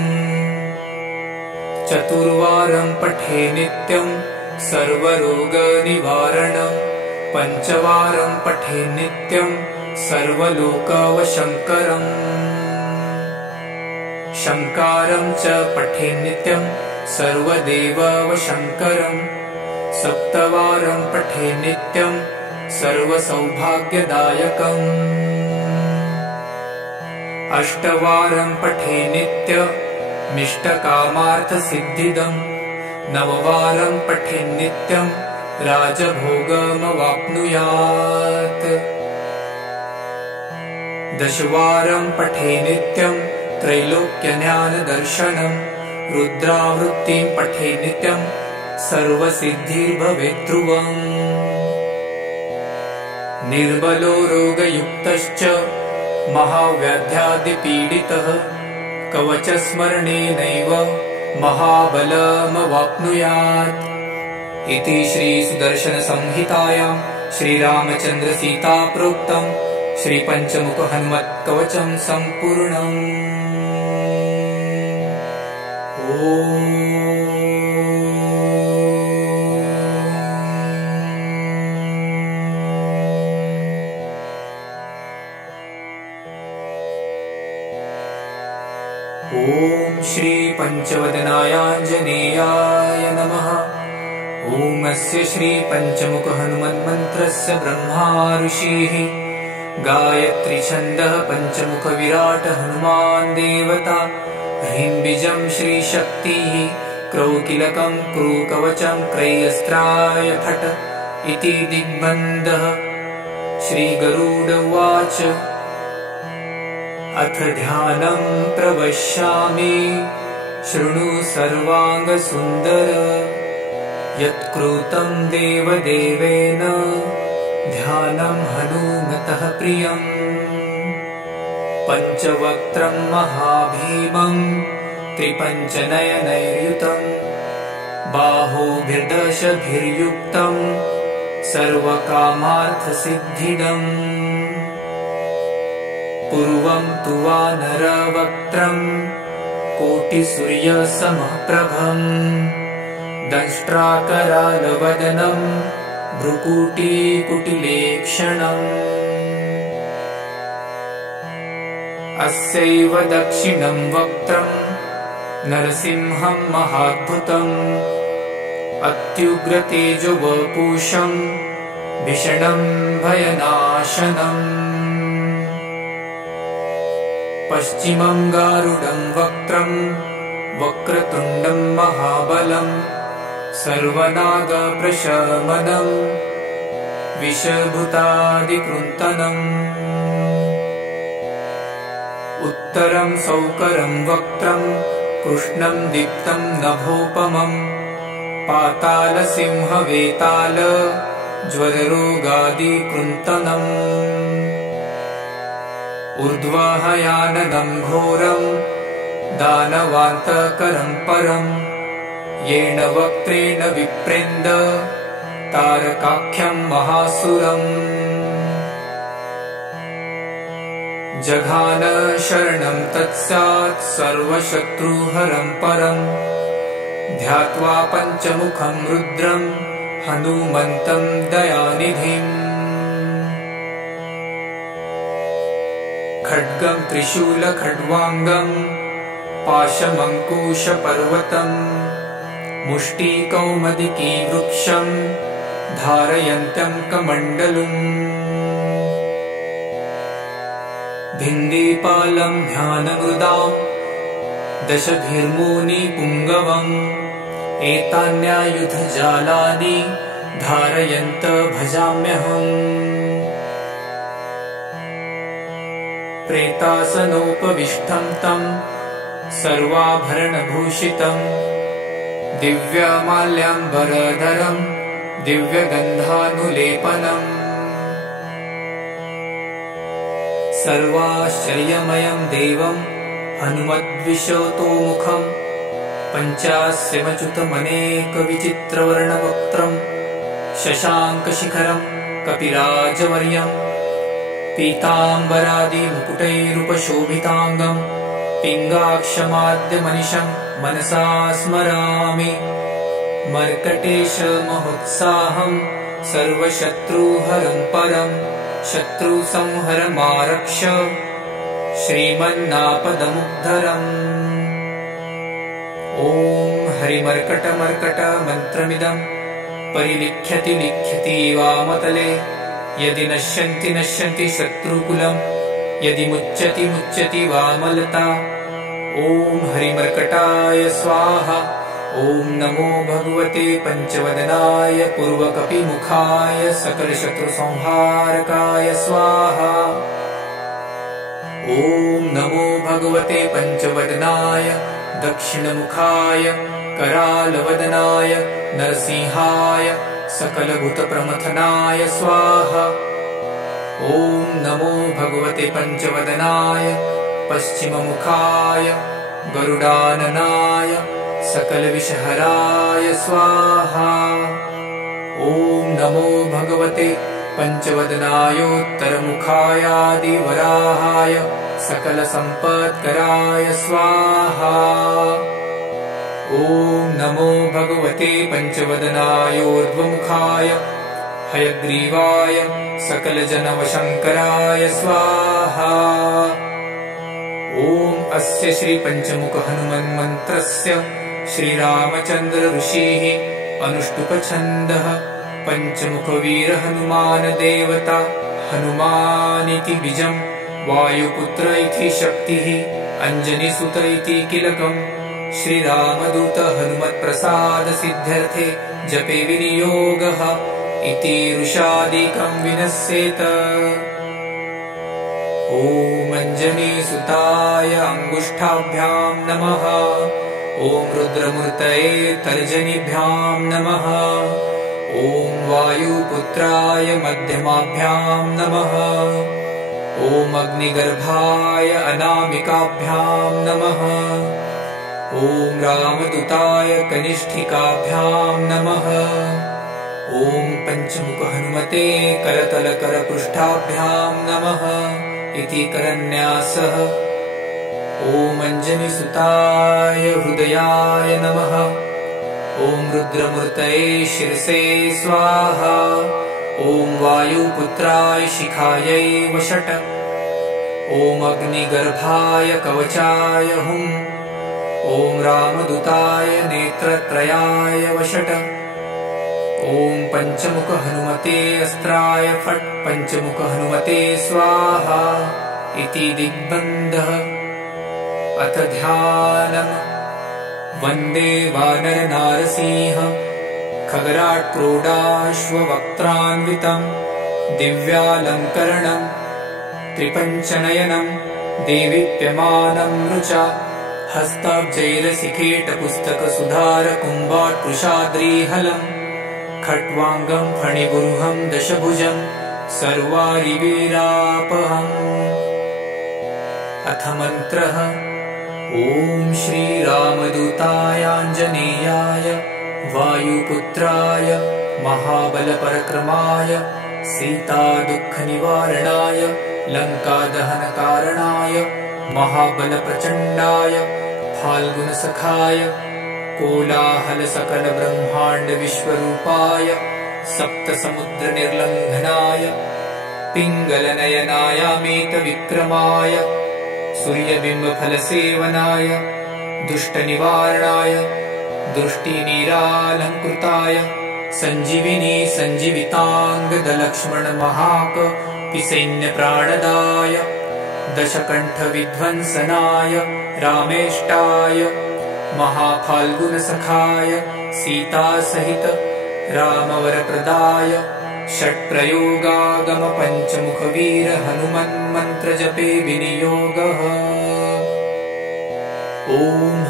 चतुर्वारं पठे नित्यं सर्वरोगनिवारणम्। पञ्चवारं पठे नित्यं सर्वलोकवशङ्करम्। शङ्कारं च पठे नित्यं सर्वदेववशङ्करम्। सप्तवारं पठे नित्यं सर्वसौभाग्यदायकम्। अष्टवारं पठे नित्यमिष्टकामार्थसिद्धिदम्। नववारं पठे नित्यं राजभोगमवाप्नुयात्। दशवारं पठे नित्यं त्रैलोक्यज्ञानदर्शनम्। रुद्रावृत्तिं पठे नित्यं सर्वसिद्धिर्भवेत् ध्रुवम्। निर्बलो रोगयुक्तश्च महाव्याध्यादिपीडितः कवचस्मरणेनैव महाबलमवाप्नुयात्। इति श्रीसुदर्शनसंहितायां श्रीरामचन्द्रसीता प्रोक्तं श्रीपञ्चमुखहनुमत्कवचं सम्पूर्णम्। ॐ श्रीपञ्चवदनायाञ्जनेयाय नमः। ॐ अस्य श्रीपञ्चमुखहनुमन्मन्त्रस्य ब्रह्मा ऋषिः गायत्री छन्दः पञ्चमुखविराट हनुमान् देवता। ह्रीं बीजं श्रीशक्तिः क्रौकिलकं क्रूकवचं क्रय्यस्त्राय फट् इति दिग्बन्धः। श्रीगरुड उवाच अथ ध्यानं प्रवक्ष्यामि शृणु सर्वाङ्गसुन्दर। यत्कृतं देवदेवेन ध्यानं हनुमतः प्रियम्। पञ्चवक्त्रं महाभीमं त्रिपञ्चनयनैर्युतं। बाहुभिर्दशभिर्युक्तं सर्वकामार्थसिद्धिदम्। पूर्वं तु वानरवक्त्रं कोटिसूर्यसमप्रभम्। दंष्ट्राकरालवदनं भ्रुकुटीकुटिलेक्षणम्। अस्यैव दक्षिणं वक्त्रं नरसिंहं महाद्भुतम्। अत्युग्रतेजोवपुषं भीषणं भयनाशनम्। पश्चिमं गारुडं वक्त्रं वक्रतुण्डं महाबलम्। सर्वनागप्रशमनं विषभूतादिकृन्तनम्। उत्तरं सौकरं वक्त्रं कृष्णं दीप्तं नभोपमम्। पातालसिंहवेताल ज्वररोगादिकृन्तनम्। ऊर्ध्वहयाननं घोरं दानवान्तकरं परम्। येन वक्त्रेण विप्रेन्द तारकाख्यं महासुरम्। जघान शरणं तत्स्यात् सर्वशत्रुहरं परम्। ध्यात्वा पञ्चमुखं रुद्रं हनुमन्तं दयानिधिम्। खड्गं त्रिशूलखड्वाङ्गं पाशमङ्कुशपर्वतं मुष्टिकौमदिकीवृक्षं धारयन्तं कमण्डलुम् भिन्दीपालं ध्यानमृदां दशभिर्मुनिपुङ्गवम् एतान्यायुधजालानि धारयन्त भजाम्यहम् प्रेतासनोपविष्टं तं सर्वाभरणभूषितं दिव्यमाल्याम्बरधरं दिव्यगन्धानुलेपनम् सर्वाश्चर्यमयं देवं हनुमद्विशतोमुखं पञ्चास्यमच्युतमनेकविचित्रवर्णवक्त्रं शशाङ्कशिखरं कपिराजवर्यं पीताम्बरादिमुकुटैरुपशोभिताङ्गं पिङ्गाक्षमाद्यमनिशं मनसा स्मरामि मर्कटेशमहोत्साहं सर्वशत्रुहरं परं शत्रुसंहरमारक्ष श्रीमन्नापदमुद्धरम् ॐ हरिमर्कटमर्कटमन्त्रमिदं परिलिख्यति लिख्यति वामतले यदि नश्यन्ति नश्यन्ति शत्रुकुलं यदि मुच्यति मुच्यति वामलता ॐ हरिमर्कटाय स्वाहा ॐ नमो भगवते पञ्चवदनाय पूर्वकपिमुखाय सकलशत्रुसंहारकाय स्वाहा ॐ नमो भगवते पञ्चवदनाय दक्षिणमुखाय करालवदनाय नरसिंहाय सकलभूतप्रमथनाय स्वाहा ॐ नमो भगवते पञ्चवदनाय पश्चिममुखाय गरुडाननाय सकलविषहराय स्वाहा ॐ नमो भगवते पञ्चवदनायोत्तरमुखायादिवराहाय सकलसम्पत्कराय स्वाहा ॐ नमो भगवते पञ्चवदनायोर्ध्वमुखाय हयग्रीवाय सकलजनवशङ्कराय स्वाहा ॐ अस्य श्रीपञ्चमुखहनुमन्मन्त्रस्य श्रीरामचन्द्र ऋषिः अनुष्टुपछन्दः पञ्चमुखवीरहनुमानदेवता हनुमानिति बीजं वायुपुत्र इति शक्तिः अञ्जनीसुत इति किलकम् श्रीरामदूत हनुमत्प्रसादसिद्ध्यर्थे जपे विनियोगः इति ऋषादिकं विनश्येत ॐ अञ्जनीसुताय अङ्गुष्ठाभ्यां नमः ॐ रुद्रमूर्तये तर्जनीभ्यां नमः ॐ वायुपुत्राय मध्यमाभ्यां नमः ॐ अग्निगर्भाय अनामिकाभ्यां नमः ॐ रामदूताय कनिष्ठिकाभ्यां नमः ॐ पञ्चमुखहनुमते करतलकरपृष्ठाभ्यां नमः इति करन्यासः ॐ अञ्जनीसुताय हृदयाय नमः ॐ रुद्रमूर्तये शिरसे स्वाहा ॐ वायुपुत्राय शिखायै वषट् ॐ अग्निगर्भाय कवचाय हुम् ॐ रामदूताय नेत्रत्रयाय वषट् ॐ पञ्चमुखहनुमते अस्त्राय फट् पञ्चमुखहनुमते स्वाहा इति दिग्बन्धः अथ ध्यानम् वन्दे वानरनारसिंह खगराट्क्रोडाश्ववक्त्रान्वितं दिव्यालङ्करणं त्रिपञ्चनयनं देवीप्यमानं रुचा हस्ताब्जैरसिकेटपुस्तकसुधारकुम्भाट्कृशाद्रिहलं खट्वाङ्गं फणिगुरुहं दशभुजं सर्वारिवीरापहम् अथ मन्त्रः ॐ श्रीरामदूतायाञ्जनेयाय वायुपुत्राय महाबलपरक्रमाय सीतादुःखनिवारणाय लङ्कादहनकारणाय महाबलप्रचण्डाय फाल्गुनसखाय कोलाहलसकलब्रह्माण्डविश्वरूपाय सप्तसमुद्रनिर्लङ्घनाय पिङ्गलनयनायामेतविक्रमाय सूर्यबिम्बफलसेवनाय दुष्टनिवारणाय दृष्टिनिरालङ्कृताय सञ्जीविनी सञ्जीविताङ्गदलक्ष्मणमहाकपिसैन्यप्राणदाय दशकण्ठविध्वंसनाय रामेष्टाय महाफाल्गुनसखाय सीतासहित रामवरप्रदाय षट्प्रयोगागमपञ्चमुखवीर हनुमन्मन्त्रजपे विनियोगः। ॐ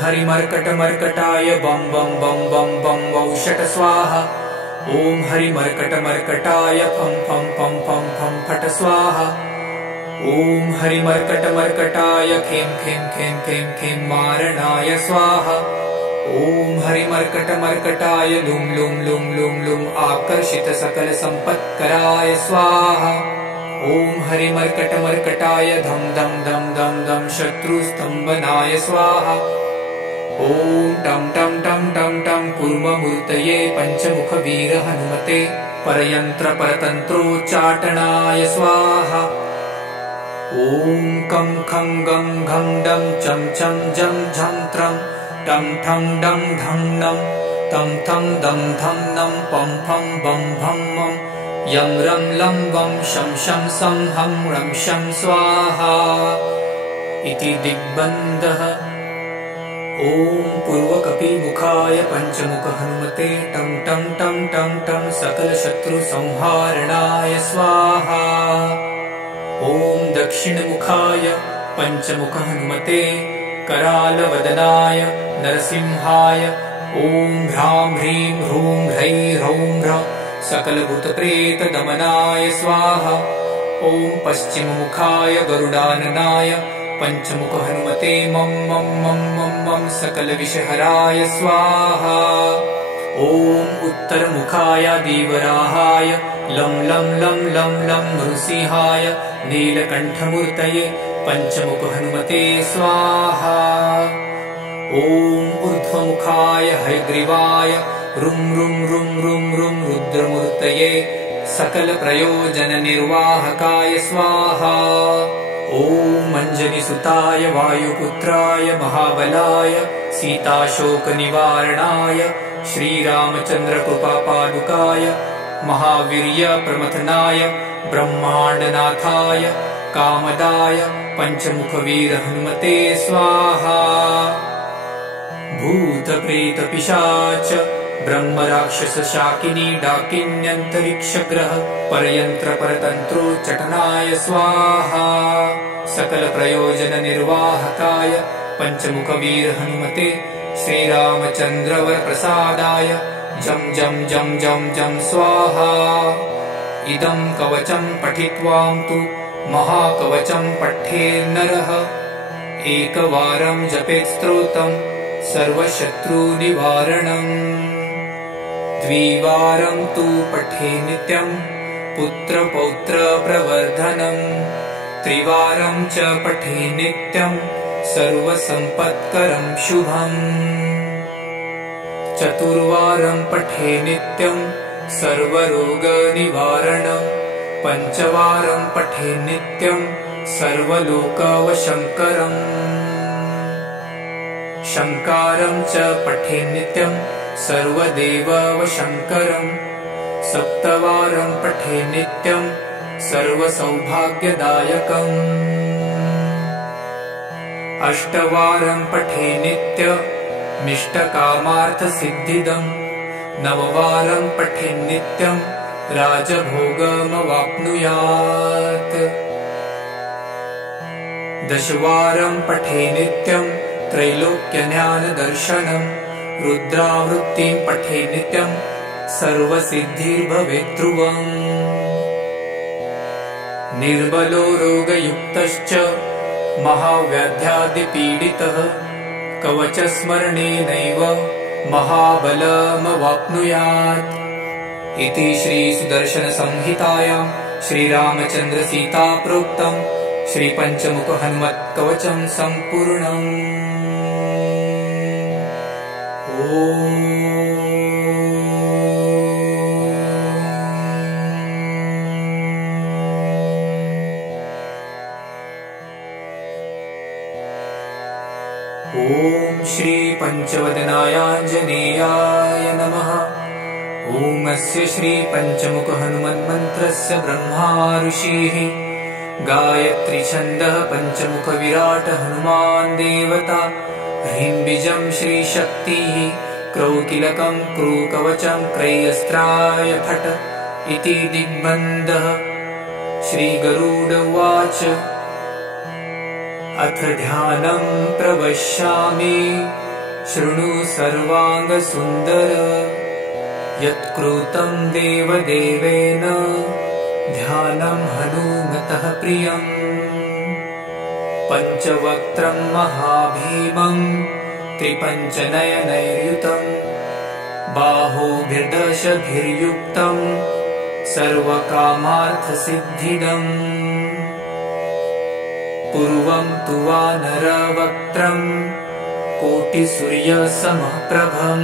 हरिमर्कटमर्कटाय बं बं बं बं बं वौषट स्वाहा। ॐ हरिमर्कटमर्कटाय फं फं फं फं फं फट स्वाहा। ॐ हरिमर्कटमर्कटाय खें खें खें खें खें मारणाय स्वाहा। ॐ हरिमर्कटमर्कटाय लुं लुं लुं लुं लुं आकर्षित सकलसम्पत्कराय स्वाहा। ॐ हरिमर्कटमर्कटाय धं धं धं धं धं शत्रुस्तम्भनाय स्वाहा। ॐ टं टं टं टं टं कूर्ममूर्तये पञ्चमुखवीर हनुमते परयन्त्रपरतन्त्रोच्चाटनाय स्वाहा। ॐ कं खं गं घं डं चं चं जं झं त्रं टं ठं डं धं नं तं थं दं धं नं पं फं बं भं मं यं रं लं वं शं शं सं हं रं शं स्वाहा इति दिग्बन्धः। ॐ पूर्वकपिमुखाय पञ्चमुख हनुमते टं टं टं टं टं सकलशत्रुसंहारणाय स्वाहा। ॐ दक्षिणमुखाय पञ्चमुख हनुमते करालवदनाय नरसिंहाय ॐ ह्रां ह्रीं ह्रूं ह्रैं ह्रौं ह्रः सकलभूतप्रेतदमनाय स्वाहा। ॐ पश्चिममुखाय गरुडाननाय पञ्चमुख हनुमते मं मं मं मं मं सकलविषहराय स्वाहा। ॐ उत्तरमुखाय दीवराहाय लं लं लं लं लं नृसिंहाय नीलकण्ठमूर्तये पञ्चमुख हनुमते स्वाहा। ॐ ऊर्ध्वमुखाय हयग्रीवाय रुं रुं रुं रुं रुं रुद्रमूर्तये सकलप्रयोजननिर्वाहकाय स्वाहा। ॐ अञ्जनिसुताय वायुपुत्राय महाबलाय सीताशोकनिवारणाय श्रीरामचन्द्रकृपापादुकाय महावीर्यप्रमथनाय ब्रह्माण्डनाथाय कामदाय पञ्चमुखवीर हनुमते स्वाहा। भूतप्रेतपिशाच ब्रह्मराक्षसशाकिनी डाकिन्यन्तरिक्षग्रह परयन्त्रपरतन्त्रोच्चटनाय स्वाहा। सकलप्रयोजननिर्वाहकाय पञ्चमुखवीर हनुमते श्रीरामचन्द्रवरप्रसादाय जं जं जं जं जं स्वाहा। इदं कवचं पठित्वां तु महाकवचं पठेन्नरः एकवारं जपेत् स्तोत्रं सर्वशत्रुनिवारणम्। द्विवारं तु पठे नित्यं पुत्रपौत्रप्रवर्धनम्। त्रिवारं च पठे नित्यं सर्वसम्पत्करं शुभम्। चतुर्वारं पठे नित्यं सर्वरोगनिवारणम्। पञ्चवारं पठे नित्यं सर्वलोकवशङ्करम्। शङ्कारं च पठे नित्यं सर्वदेववशङ्करम्। सप्तवारं पठे नित्यं सर्वसौभाग्यदायकम्। अष्टवारं पठे नित्यमिष्टकामार्थसिद्धिदम्। नववारं पठे नित्यं राजभोगमवाप्नुयात्। दशवारं पठे नित्यं त्रैलोक्यज्ञानदर्शनम्। रुद्रावृत्तिं पठे नित्यं सर्वसिद्धिर्भवेत् ध्रुवम्। निर्बलो रोगयुक्तश्च महाव्याध्यादिपीडितः कवचस्मरणेनैव महाबलमवाप्नुयात् इति श्रीसुदर्शनसंहितायां श्रीरामचन्द्रसीता प्रोक्तं श्रीपञ्चमुख हनुमत्कवचं सम्पूर्णम्। ॐ ॐ श्री पञ्चवदनायाञ्जनेयाय नमः। ॐ अस्य श्री पञ्चमुख हनुमन्मन्त्रस्य ब्रह्मा ऋषिः गायत्री छन्दः पञ्चमुख विराट हनुमान् देवता। ह्रीं बीजं श्री शक्तिः क्रौकिलकं क्रूकवचं क्रय्यस्त्राय फट् इति दिग्बन्धः। श्री गरुड उवाच अथ ध्यानं प्रवक्ष्यामि शृणु सर्वाङ्गसुन्दर। यत्कृतं देवदेवेन ध्यानं हनुमतः प्रियम्। पञ्चवक्त्रं महाभीमं त्रिपञ्चनयनैर्युतं बाहुभिर्दशभिर्युक्तं सर्वकामार्थसिद्धिदम्। पूर्वं तु वानरवक्त्रं कोटिसूर्यसमप्रभं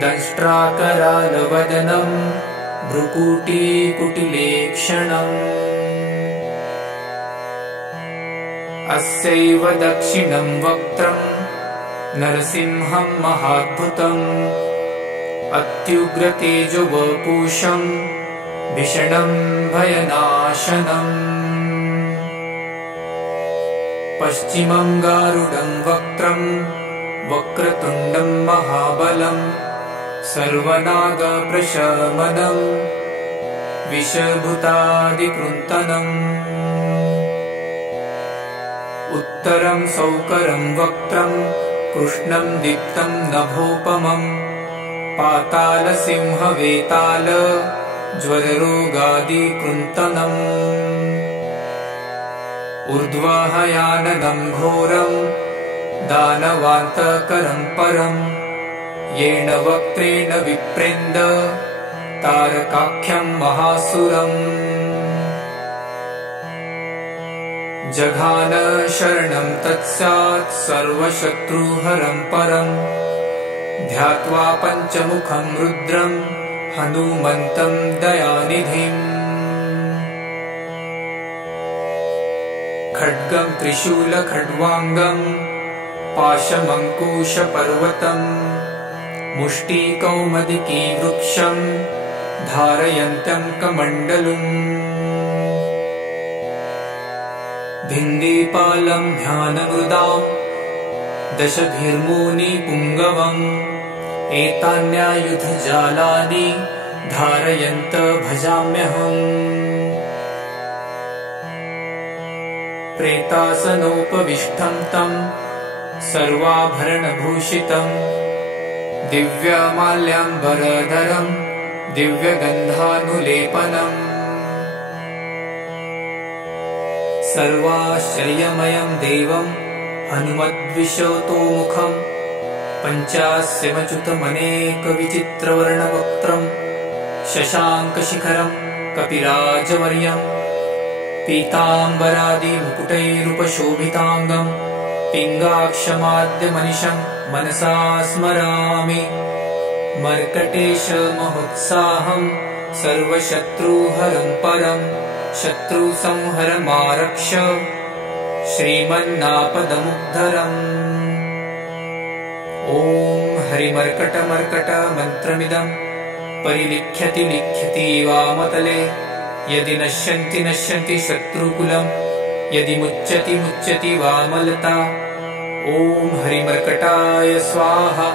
दंष्ट्राकरालवदनं भ्रुकुटिकुटिलेक्षणम्। अस्यैव दक्षिणं वक्त्रं नरसिंहं महाद्भुतम् अत्युग्रतेजोवपुषं भीषणं भयनाशनम्। पश्चिमं गारुडं वक्त्रं वक्रतुण्डं महाबलं सर्वनागप्रशमनं विषभूतादिकृन्तनम्। उत्तरं सौकरं वक्त्रं कृष्णं दीप्तं नभोपमं पातालसिंहवेताल ज्वररोगादिकृन्तनम्। ऊर्ध्वहयाननं घोरं दानवान्तकरं परं येन वक्त्रेण विप्रेन्द तारकाख्यं महासुरम्। जघान शरणं तत्स्यात् सर्वशत्रुहरं परं ध्यात्वा पञ्चमुखं रुद्रं हनुमन्तं दयानिधिम्। खड्गं त्रिशूलखड्वाङ्गं पाशमङ्कुशपर्वतं मुष्टिकौमुदीवृक्षं धारयन्तं कमण्डलुम्। भिन्दीपालं ध्यानमृदां दशभिर्मुनिपुङ्गवम् एतान्यायुधजालानि धारयन्त भजाम्यहम्। प्रेतासनोपविष्टं तं सर्वाभरणभूषितं दिव्यमाल्याम्बरधरं दिव्यगन्धानुलेपनम्। सर्वाश्चर्यमयं देवं हनुमद्विशतोमुखं पञ्चास्यमच्युतमनेकविचित्रवर्णवक्त्रं शशाङ्कशिखरं कपिराजवर्यं पीताम्बरादिमुकुटैरुपशोभिताङ्गं पिङ्गाक्षमाद्यमनिशं मनसा स्मरामि। मर्कटेशमहोत्साहं सर्वशत्रुहरं परं शत्रुसंहरमारक्ष श्रीमन्नापदमुद्धरम्। ॐ हरिमर्कटमर्कट मन्त्रमिदं परिलिख्यति लिख्यति वामतले। यदि नश्यन्ति नश्यन्ति शत्रुकुलं यदि मुच्यति मुच्यति वामलता। ॐ हरिमर्कटाय स्वाहा।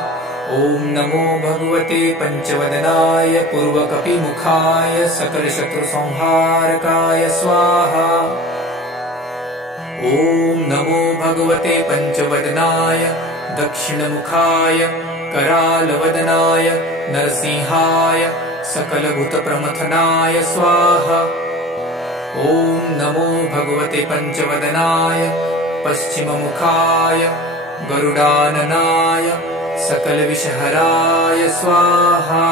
ॐ नमो भगवते पञ्चवदनाय पूर्वकपिमुखाय सकलशत्रुसंहारकाय स्वाहा। ॐ नमो भगवते पञ्चवदनाय दक्षिणमुखाय करालवदनाय नरसिंहाय सकलभूतप्रमथनाय स्वाहा। ॐ नमो भगवते पञ्चवदनाय पश्चिममुखाय गरुडाननाय सकलविषहराय स्वाहा।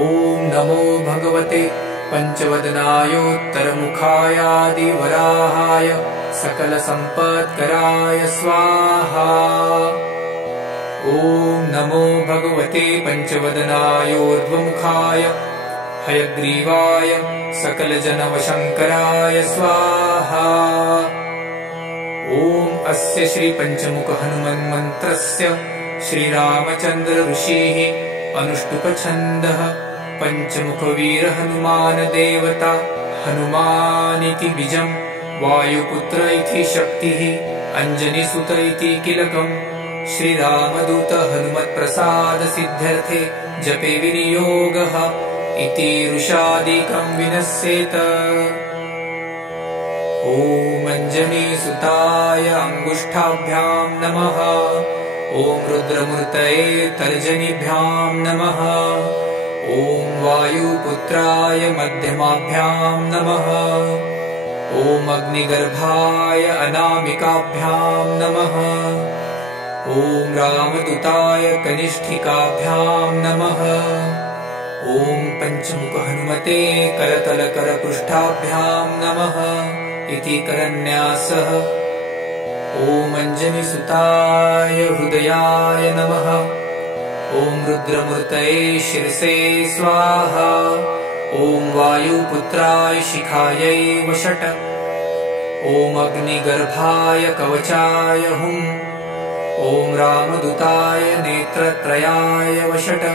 ॐ नमो भगवते पञ्चवदनायोत्तरमुखायादिवराहाय सकलसम्पत्कराय स्वाहा। ॐ नमो भगवते पञ्चवदनायोर्ध्वमुखाय हयग्रीवाय सकलजनवशङ्कराय स्वाहा। ॐ अस्य श्री पंचमुख हनुमन् मन्त्रस्य श्रीरामचन्द्र ऋषिः अनुष्टुप्छन्दः पंचमुखवीर हनुमान देवता हनुमानिति बीजं वायुपुत्र इति शक्तिः अंजनीसुत इति कीलकम् श्रीरामदूत हनुमत्प्रसाद सिद्ध्यर्थे जपे विनियोगः इति ऋषादिकं विनश्येत। ॐ अंजनीसुताय अंगुष्ठाभ्यां नमः। ॐ रुद्रमूर्तये तर्जनीभ्यां नमः। ॐ वायुपुत्राय मध्यमाभ्यां नमः। ॐ अग्निगर्भाय अनामिकाभ्यां नमः। ॐ रामदूताय कनिष्ठिकाभ्यां नमः। ॐ पंचमुख हनुमते करतलकरपृष्ठाभ्यां नमः इति करन्यासः। ॐ अंजनीसुताय हृदयाय नमः। ॐ रुद्रमूर्तये शिरसे स्वाहा। ॐ वायुपुत्राय शिखायै वषट्। ॐ अग्निगर्भाय कवचाय हुम्। ॐ रामदूताय नेत्रत्रयाय वषट्।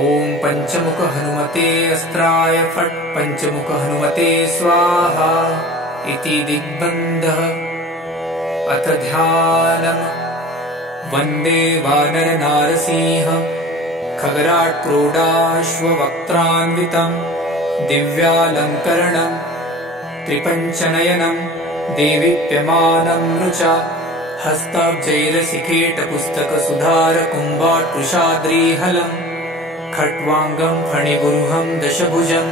ॐ पंचमुख हनुमते अस्त्राय फट्। पंचमुख हनुमते स्वाहा इति दिग्बन्धः। अथ ध्यानम्। वन्दे वानर नारसिंह खगराट् क्रोडाश्ववक्त्रान्वितं दिव्यालङ्करणं त्रिपञ्चनयनं देवीप्यमानं रुचा हस्ताब्जैरसिकेटपुस्तकसुधारकुम्भाट्कुशाद्रीहलं खट्वाङ्गं फणिगुरुहं दशभुजं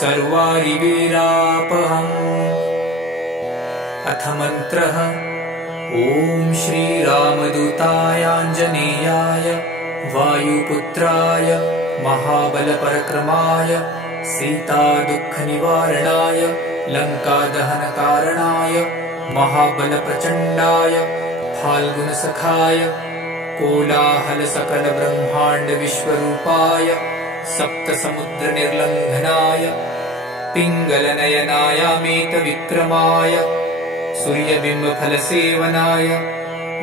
सर्वारिवीरापहम्। अथ मन्त्रः। ॐ श्रीरामदूताय आञ्जनेयाय वायुपुत्राय महाबलपरक्रमाय सीतादुःखनिवारणाय लङ्कादहनकारणाय महाबलप्रचण्डाय फाल्गुनसखाय कोलाहलसकलब्रह्माण्डविश्वरूपाय सप्तसमुद्रनिर्लङ्घनाय पिङ्गलनयनायामेतविक्रमाय सूर्यबिम्बफलसेवनाय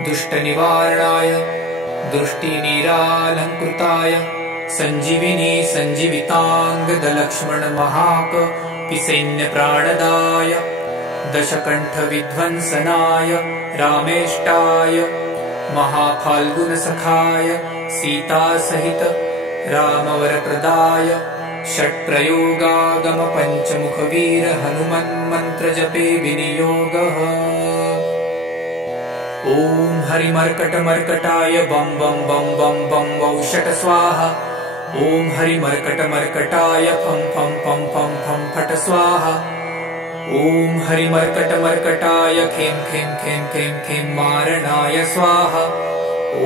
दुष्टनिवारणाय दृष्टिनीरालङ्कृताय सञ्जीविनी सञ्जीविताङ्गदलक्ष्मणमहाकपिसैन्यप्राणदाय दशकण्ठविध्वंसनाय रामेष्टाय महाफाल्गुनसखाय सीतासहित रामवरप्रदाय षट्प्रयोगागम पंचमुखवीर हनुमन्मन्त्रजपे विनियोगः। ॐ हरिमर्कटमर्कटाय बं बं बं बं बं वौषट स्वाहा। ॐ हरिमर्कटमर्कटाय फं फं फं फं फं फट स्वाहा। ॐ हरिमर्कटमर्कटाय खें खें खें खें खें मारणाय स्वाहा। ॐ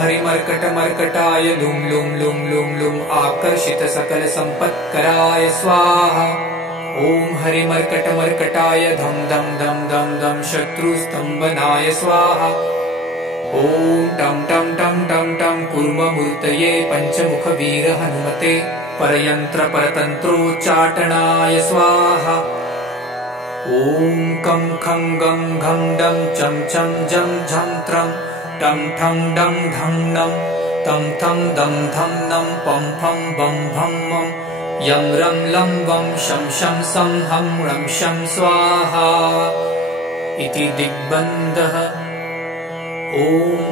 हरिमर्कटमर्कटाय लुं लुं लुं लुं लुं आकर्षितसकलसम्पत्कराय स्वाहा। ॐ हरिमर्कटमर्कटाय धं धं धं धं धं शत्रुस्तम्भनाय स्वाहा। ॐ टं टं टं टं टं कूर्ममूर्तये पंचमुखवीर हनुमते परयन्त्रपरतन्त्रोच्चाटनाय स्वाहा। ॐ कं खं गं घं डं चं चं जं झं त्रं टं ठं डं धं नं तं थं दं धं नं पं फं बं भं मं यं रं लं वं शं शं सं हं रं शं स्वाहा इति दिग्बन्धः। ॐ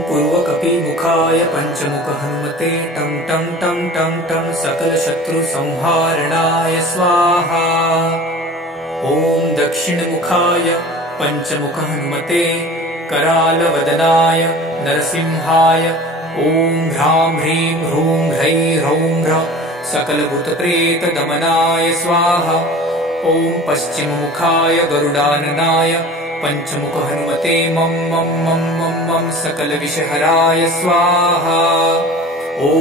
पूर्वकपिमुखाय पंचमुख हनुमते टं टं टं टं टं सकलशत्रुसंहारणाय स्वाहा। ॐ दक्षिणमुखाय पंचमुख हनुमते करालवदनाय नरसिंहाय ॐ ह्रां ह्रीं ह्रूं ह्रैं ह्रौं ह्रं सकलभूतप्रेतदमनाय स्वाहा। ॐ पश्चिममुखाय गरुडाननाय पंचमुख हनुमते मं मं मं मं मं सकलविषहराय स्वाहा। ॐ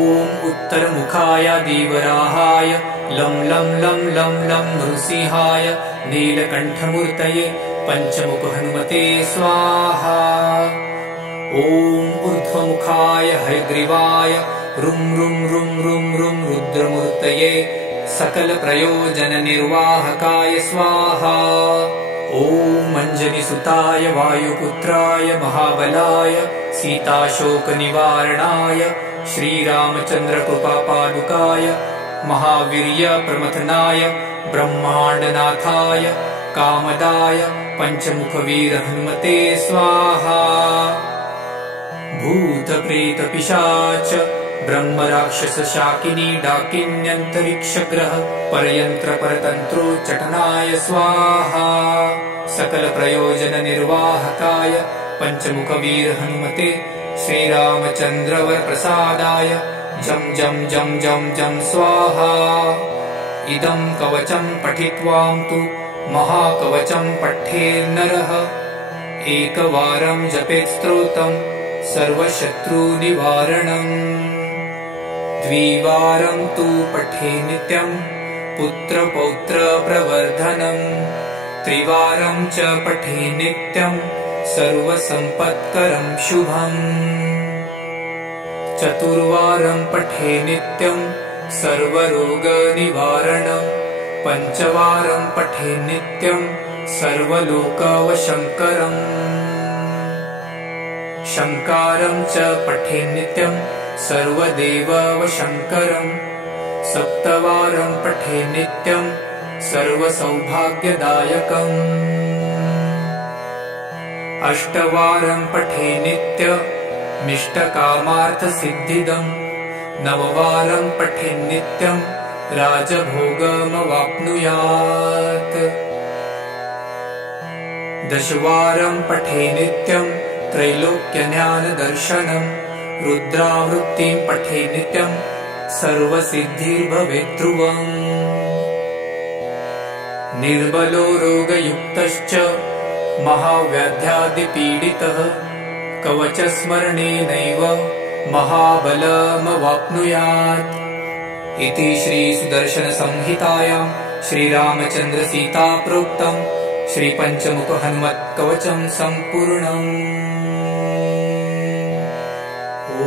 उत्तरमुखाय दीवराहाय लं लं लं लं लं नृसिंहाय नीलकण्ठमूर्तये पंचमुख हनुमते स्वाहा। ॐ ऊर्ध्वमुखाय हयग्रीवाय रुं रुं रुं रुं रुं रुद्रमूर्तये सकलप्रयोजननिर्वाहकाय स्वाहा। ॐ ॐ अञ्जनिसुताय वायुपुत्राय महाबलाय सीताशोकनिवारणाय श्रीरामचन्द्रकृपापादुकाय महावीर्यप्रमथनाय ब्रह्माण्डनाथाय कामदाय पञ्चमुखवीर हनुमते स्वाहा। भूतप्रेतपिशाच ब्रह्मराक्षसशाकिनी डाकिन्यन्तरिक्षग्रह परयन्त्रपरतन्त्रोच्चाटनाय स्वाहा। सकलप्रयोजननिर्वाहकाय पञ्चमुखवीर हनुमते श्रीरामचन्द्रवरप्रसादाय जं जं जं जं जं स्वाहा। इदं कवचं पठित्वां तु महाकवचं पठेन्नरः एकवारं जपेत् स्तोत्रं सर्वशत्रुनिवारणम्। द्विवारं तु पठे नित्यं पुत्रपौत्रप्रवर्धनम्। त्रिवारं च पठे नित्यं सर्वसम्पत्करं शुभम्। चतुर्वारं पठे नित्यं सर्वरोगनिवारणम्। पञ्चवारं पठे नित्यं सर्वलोकवशङ्करम्। शङ्कारं च पठे नित्यं सर्वदेववशङ्करम्। सप्तवारं पठे नित्यं सर्वसौभाग्यदायकम्। अष्टवारं पठे नित्यमिष्टकामार्थसिद्धिदम्। नववारं पठे नित्यं राजभोगमवाप्नुयात्। दशवारं पठे नित्यं त्रैलोक्यज्ञानदर्शनम्। रुद्रावृत्तिं पठे नित्यं सर्वसिद्धिर्भवेत् ध्रुवम्। निर्बलो रोगयुक्तश्च महाव्याध्यादिपीडितः कवचस्मरणेनैव महाबलमवाप्नुयात्। इति श्रीसुदर्शनसंहितायां श्रीरामचन्द्रसीता प्रोक्तं श्रीपञ्चमुखहनुमत्कवचं सम्पूर्णम्। ॐ